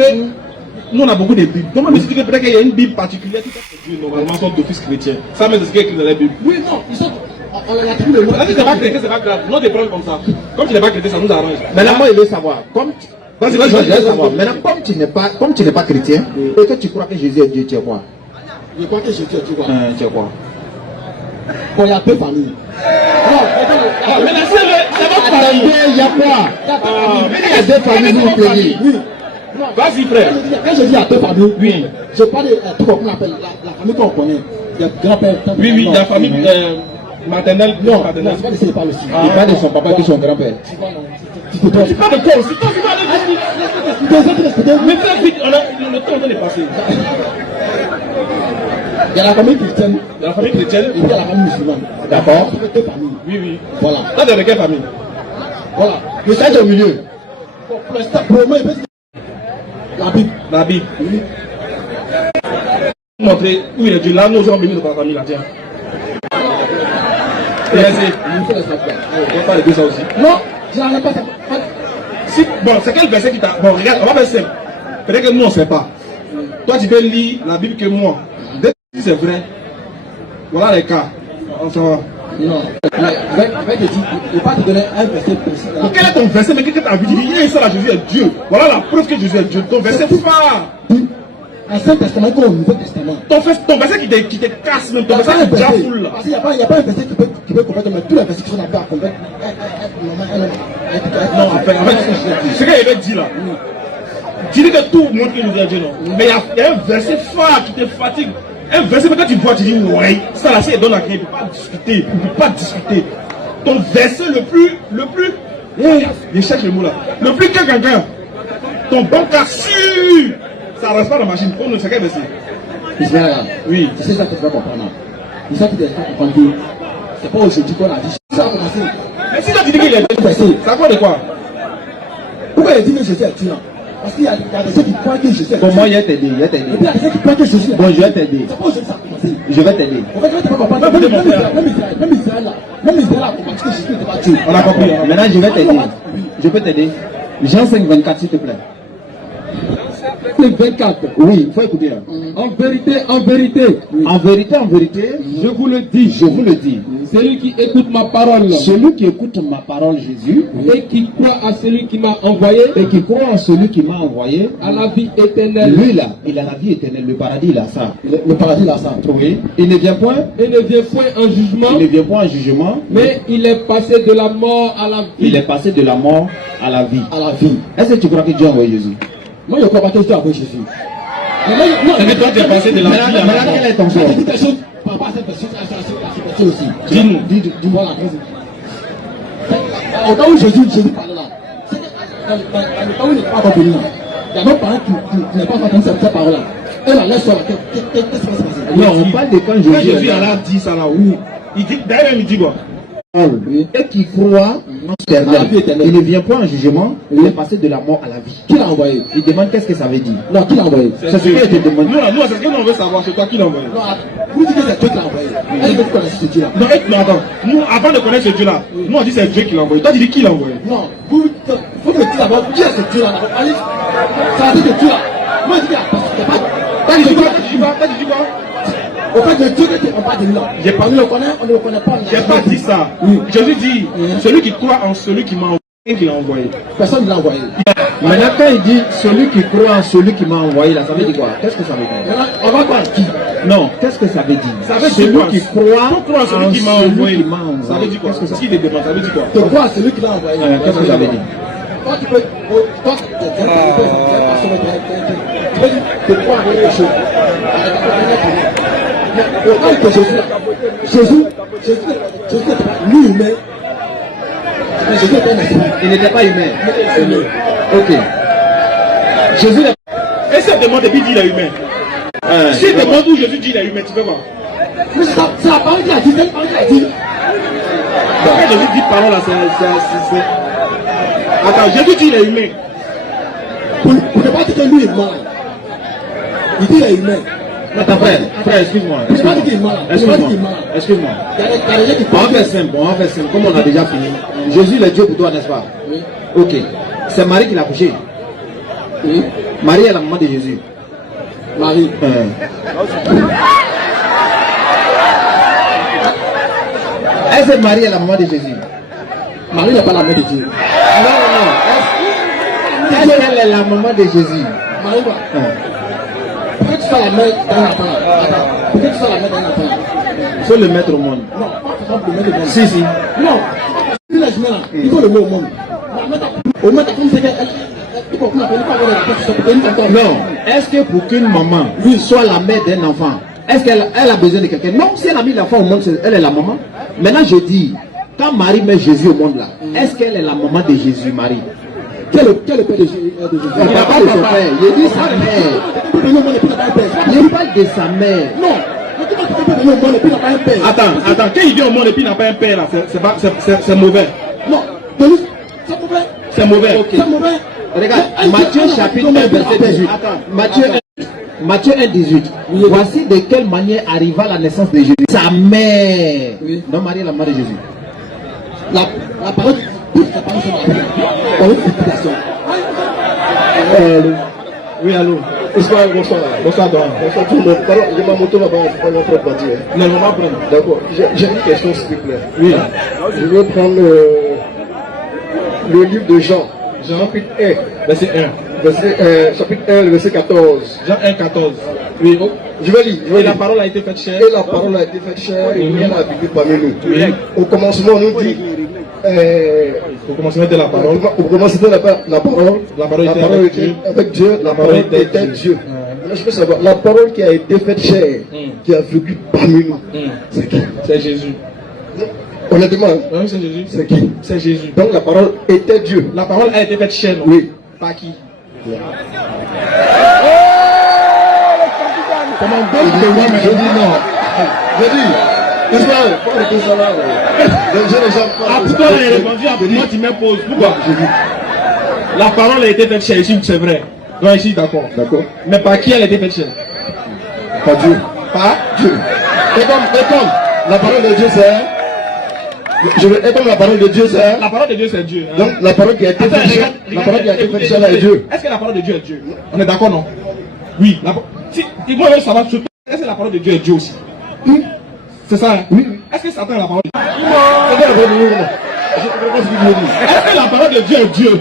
nous on a beaucoup de Bibles. Comment me dis que peut-être qu'il y a une Bible particulière qui est Dieu normalement sont d'office chrétien. Ça, mais c'est ce qui est écrit dans la Bible. Oui, non, ils sont. On a trouvé le mot. Si tu n'es pas chrétien, c'est pas grave. Non, tu prends comme ça. Comme tu n'es pas chrétien, ça nous arrange. Maintenant, moi, il veut savoir. Vas-y, je veux savoir. Maintenant, comme tu n'es pas chrétien, et que tu crois que Jésus est Dieu, tu es quoi? Je crois que Jésus est quoi? Tu es quoi? Bon, il y a deux familles. Non, mais c'est votre famille. Il y a quoi? Il y a deux familles, vous te dites. Oui. Vas-y, frère. Quand je dis à deux familles, oui. Je parle de tout qu'on appelle la famille qu'on connaît. Il y a grand-père. Oui, il y a famille maternelle. Non, c'est pas de ses parents aussi. Il parle de son papa et son grand-père. Tu parles de quoi aussi? Toi, tu parles de. Mais très vite, le temps est passé. Il y a la famille chrétienne. Il y a la famille chrétienne. Et il y a la famille musulmane. D'accord. Deux familles. Oui. Voilà. Là, tu es de quelle famille? Voilà. Le stade au milieu. Pour l'instant, pour le moment, La Bible. Oui. Montrer où il est Dieu. Là, nous sommes venus de la famille là, tiens. Il faut le savoir. On va parler de ça aussi. Non, je n'en ai pas ça. Si, bon, c'est quel verset qui t'a. Bon, regarde, on va faire simple. Peut-être que nous, on ne sait pas. Toi, tu peux lire la Bible que moi. Dès que c'est vrai, voilà les cas. On s'en va. Non, je vais te dire, je ne vais pas te donner un verset précis. Quel est ton verset? Mais qu'est-ce que tu as vu? Tu dis, ça là, Jésus est Dieu. Voilà la preuve que Jésus est Dieu. Ton verset phare. Ancien Testament comme au Nouveau Testament. Ton verset qui te casse, même ton verset qui te foule là. Parce qu'il n'y a pas un verset qui peut complètement, mais tous les versets qui sont là-bas complètement. Non, en fait, ce qu'il avait dit là. Tu dis que tout montre que nous est Dieu, non. Mais il y a un verset phare qui te fatigue. Un verset, quand tu vois, tu dis, ouais, ça là, c'est donne à rien, il ne peut pas discuter. Il ne peut pas discuter. Ton verset le plus, je cherche le mot là. Le plus quelqu'un. Ton bancaire sûr. Ça ne reste pas dans la machine. On ne sait quel verset. Oui. C'est ça que tu vas comprendre. C'est ça que tu vas comprendre. C'est pas aujourd'hui qu'on a dit. Ça va commencer. Mais si là tu dis qu'il est Dieu, ça croit de quoi? Pourquoi il dit que Jésus est Dieu? Parce qu'il y a des gens qui croient que Jésus est Dieu. Comment il y a t'aider? Et puis il y a des gens qui croient que Jésus est Dieu. Bon, je vais t'aider. C'est pas aujourd'hui que ça a commencé. Je vais t'aider. En fait, tu vas comprendre. Même Israël a compris que Jésus n'était pas Dieu. On a compris. Maintenant, je vais t'aider. Je peux t'aider. Jean 5, 24, s'il te plaît. 24. Oui, il faut écouter là. En vérité, en vérité. Oui. En vérité, je vous le dis. Je vous le dis. Celui qui écoute ma parole. Celui qui écoute ma parole, Jésus. Et qui croit à celui qui m'a envoyé. Et qui croit en celui qui m'a envoyé. À la vie éternelle. Lui là, il a la vie éternelle. Le paradis, il a ça. Le paradis, il a ça. Oui. Il ne vient point. Il ne vient point en jugement. Il ne vient point en jugement. Mais il est passé de la mort à la vie. Il est passé de la mort à la vie. À la vie. Est-ce que tu crois que Dieu a envoyé Jésus? Moi, je ne crois pas que Dieu a envoyé Jésus. Mais toi, tu es passé de la vie à la mort. Quel est ton sort? Je dis quelque chose par rapport à cette personne aussi. Dis-nous. Voilà. au temps où Jésus parlait là, c'est que dans le temps où il n'est pas encore venu là, il y a même parents qui n'est pas entendu cette parole là. Et la laisse sur la tête, qu'est-ce qui va se passer? Non, on parle de quand Jésus a dit ça là, oui. Il dit, d'ailleurs, il dit quoi? Et qui croit en éternel. Il ne vient pas en jugement, il est passé de la mort à la vie. Qui l'a envoyé? Il demande qu'est-ce que ça veut dire. Non, qui l'a envoyé? C'est ce qu'il te demande. Non, c'est ce que nous on veut savoir, c'est toi qui l'a envoyé. Non, vous dites que c'est Dieu qui l'a envoyé. Est-ce que vous connaissez ce Dieu là? Non, mais attends, nous, avant de connaître ce Dieu-là, nous on dit c'est Dieu qui l'a envoyé. Toi, tu dis qui l'a envoyé? Non, vous faut que me dites d'abord qui est ce Dieu là. Ça veut dire que Dieu là. Moi je dis parce que pas. T'as dit quoi? Au fait, le Dieu que on parle de lui là. On ne le connaît, on ne le connaît pas. J'ai pas dit ça. Jésus dit, celui qui croit en celui qui m'a envoyé, qui l'a envoyé. Personne ne l'a envoyé. Maintenant, quand il dit celui qui croit en celui qui m'a envoyé, là, ça veut dire quoi? Qu'est-ce que ça veut dire? Maintenant, on va voir qui? Non, qu'est-ce que ça veut dire? Ça veut dire celui quoi? qui croit en celui qui m'a envoyé. Ça veut dire quoi? Qu'est-ce que ça veut dire? Ça veut dire quoi? Tu crois à celui qui l'a envoyé. Qu'est-ce que ça veut dire? Toi, tu peux. Toi, tu crois à quelque chose. Mais au temps que Jésus n'était pas lui humain. Jésus était un esprit. Il n'était pas humain. Ok. Jésus n'est Et si on demande depuis dit il est humain? Si on demande où Jésus dit il est humain, tu peux voir. Mais c'est la parole qui a dit, c'est la parole qui a dit. Quand Jésus dit parole là, c'est. Attends, Jésus dit il est humain. Pour ne pas dire que lui est mort. Il dit il est humain. Attends, frère, excuse-moi. Excuse-moi. On va faire simple, comme on a déjà fini. Jésus est Dieu pour toi, n'est-ce pas? Oui. Ok. C'est Marie qui l'a couché. Oui. Marie est la maman de Jésus. Marie. Est-ce que Marie est la maman de Jésus? Marie n'est pas la mère de Dieu. Non. Est-ce qu'elle est la maman de Jésus? Marie va. Pourquoi tu sois la mère d'un enfant? Pourquoi tu sois la mère d'un enfant? Il faut le mettre au monde. Non, pas le mettre au monde. Si. Non. Il là, il faut le mettre au monde. Au moins, comme c'est qu'elle. Non. Est-ce que pour qu'une maman soit la mère d'un enfant, est-ce qu'elle a besoin de quelqu'un? Non, si elle a mis l'enfant au monde, elle est la maman. Maintenant, je dis, quand Marie met Jésus au monde là, est-ce qu'elle est la maman de Jésus, Marie? Quel est le père de Jésus? Il n'a pas de son père, il dit sa mère. Il parle de sa mère. Non. Attends, quand il vient au monde et puis il n'a pas un père là, c'est mauvais. Non, c'est mauvais. C'est mauvais. Ok. C'est mauvais. Regarde, Matthieu chapitre 1 verset 18. Matthieu 1 18. Voici de quelle manière arriva la naissance de Jésus. Sa mère. Oui. Non, Marie est la mère de Jésus. La parole c'est une explication. Oui, allô. Bonsoir. Bonsoir, Don. Bonsoir tout le monde. Pardon, j'ai ma moto là-bas, je vais prendre partir. Non, on va prendre. D'accord. J'ai une question, s'il vous plaît. Oui. Je veux prendre le livre de Jean. Chapitre 1. Verset 1. Chapitre 1, le verset 14. Jean 1, 14. Oui. Je vais lire. Et la parole a été faite chère. Et la parole a été faite chère et elle a habité parmi nous. Oui. Au commencement, on nous dit. Au commencement de la parole. Au commencement de la parole. La parole était avec Dieu. La parole était Dieu. Maintenant, je veux savoir, la parole qui a été faite chère, qui a vécu parmi nous, c'est qui? C'est Jésus. Honnêtement, Oui, c'est Jésus. c'est qui? C'est Jésus. Donc la parole était Dieu. La parole a été faite chère, non? Oui. Par qui? Comment je dis non. Je dis, Israël, pas le tout ça là. Ah, pourquoi il a répondu à moi, tu m'imposes? Pourquoi? Je dis, La parole a été faite chère ici, c'est vrai. Non, ici, d'accord. d'accord. Mais par qui elle a été faite chère? Pas Dieu. Par Dieu. Et comme la parole de Dieu c'est. Et comme la parole de Dieu c'est. La parole de Dieu, c'est Dieu. Hein? Donc la parole qui a été faite chère. La parole qui a été faite chère là est Dieu. Est-ce que la parole de Dieu est Dieu? On est d'accord, non? Oui. Si, moi, je veux savoir, est-ce que la parole de Dieu est Dieu aussi? Oui. C'est ça, hein? Oui. Est-ce que Satan est la parole de Dieu? Est-ce que la parole de Dieu est Dieu?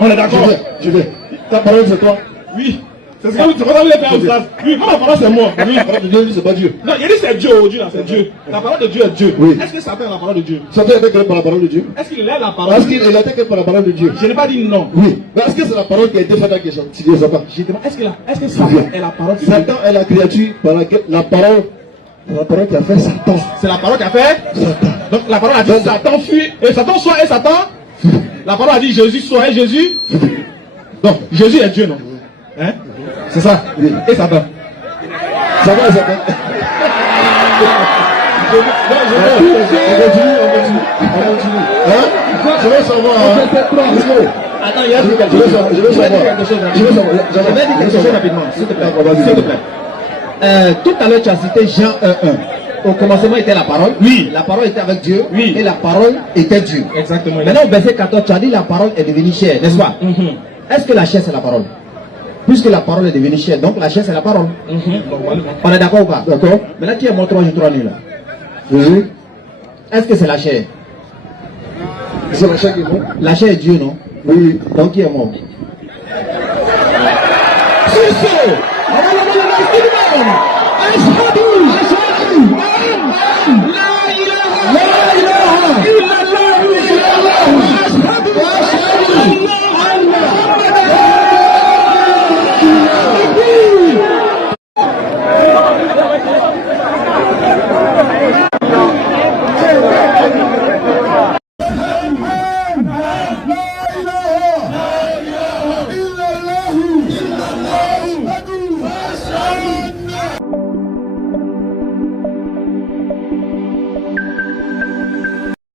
On est d'accord? Je vais. Ta parole c'est toi? Oui. C'est ce que vous voulez faire en place. Oui, moi la parole c'est moi. Oui. La parole de Dieu, c'est pas Dieu. Non, il dit c'est Dieu aujourd'hui là, c'est Dieu. La parole de Dieu est Dieu. Oui. Est-ce que Satan est la parole de Dieu? Satan a été créé par la parole de Dieu. Est-ce qu'il est la parole? Est-ce qu'il a été créé par la parole de Dieu? Je n'ai pas dit non. Oui. Mais est-ce que c'est la parole qui a été faite avec Satan? Je demande, est-ce que Satan est la parole? Satan est la créature par laquelle la parole qui a fait Satan. C'est la parole qui a fait? Satan. Donc la parole a dit Satan fuit, et Satan soit et Satan. La parole a dit Jésus soit et Jésus. Donc Jésus est Dieu, non? Hein? C'est ça. Et Satan. Ça va, ça va. On continue. Hein? Je veux savoir. Attends, il y a je veux savoir. J'avais dit quelque chose rapidement, s'il te plaît. S'il te plaît. Tout à l'heure, tu as cité Jean 1:1. Au commencement était la parole. Oui. La parole était avec Dieu. Oui. Et la parole était Dieu. Exactement. Maintenant, au verset 14, tu as dit la parole est devenue chair, n'est-ce pas? Est-ce que la chair c'est la parole? Puisque la parole est devenue chair, donc la chair c'est la parole. On est d'accord ou pas? D'accord. Maintenant, qui est mon 3 jours 3 nuits là? Jésus. Est-ce que c'est la chair? C'est la chair qui est bon? La chair est Dieu, non? Oui. Donc qui est mort?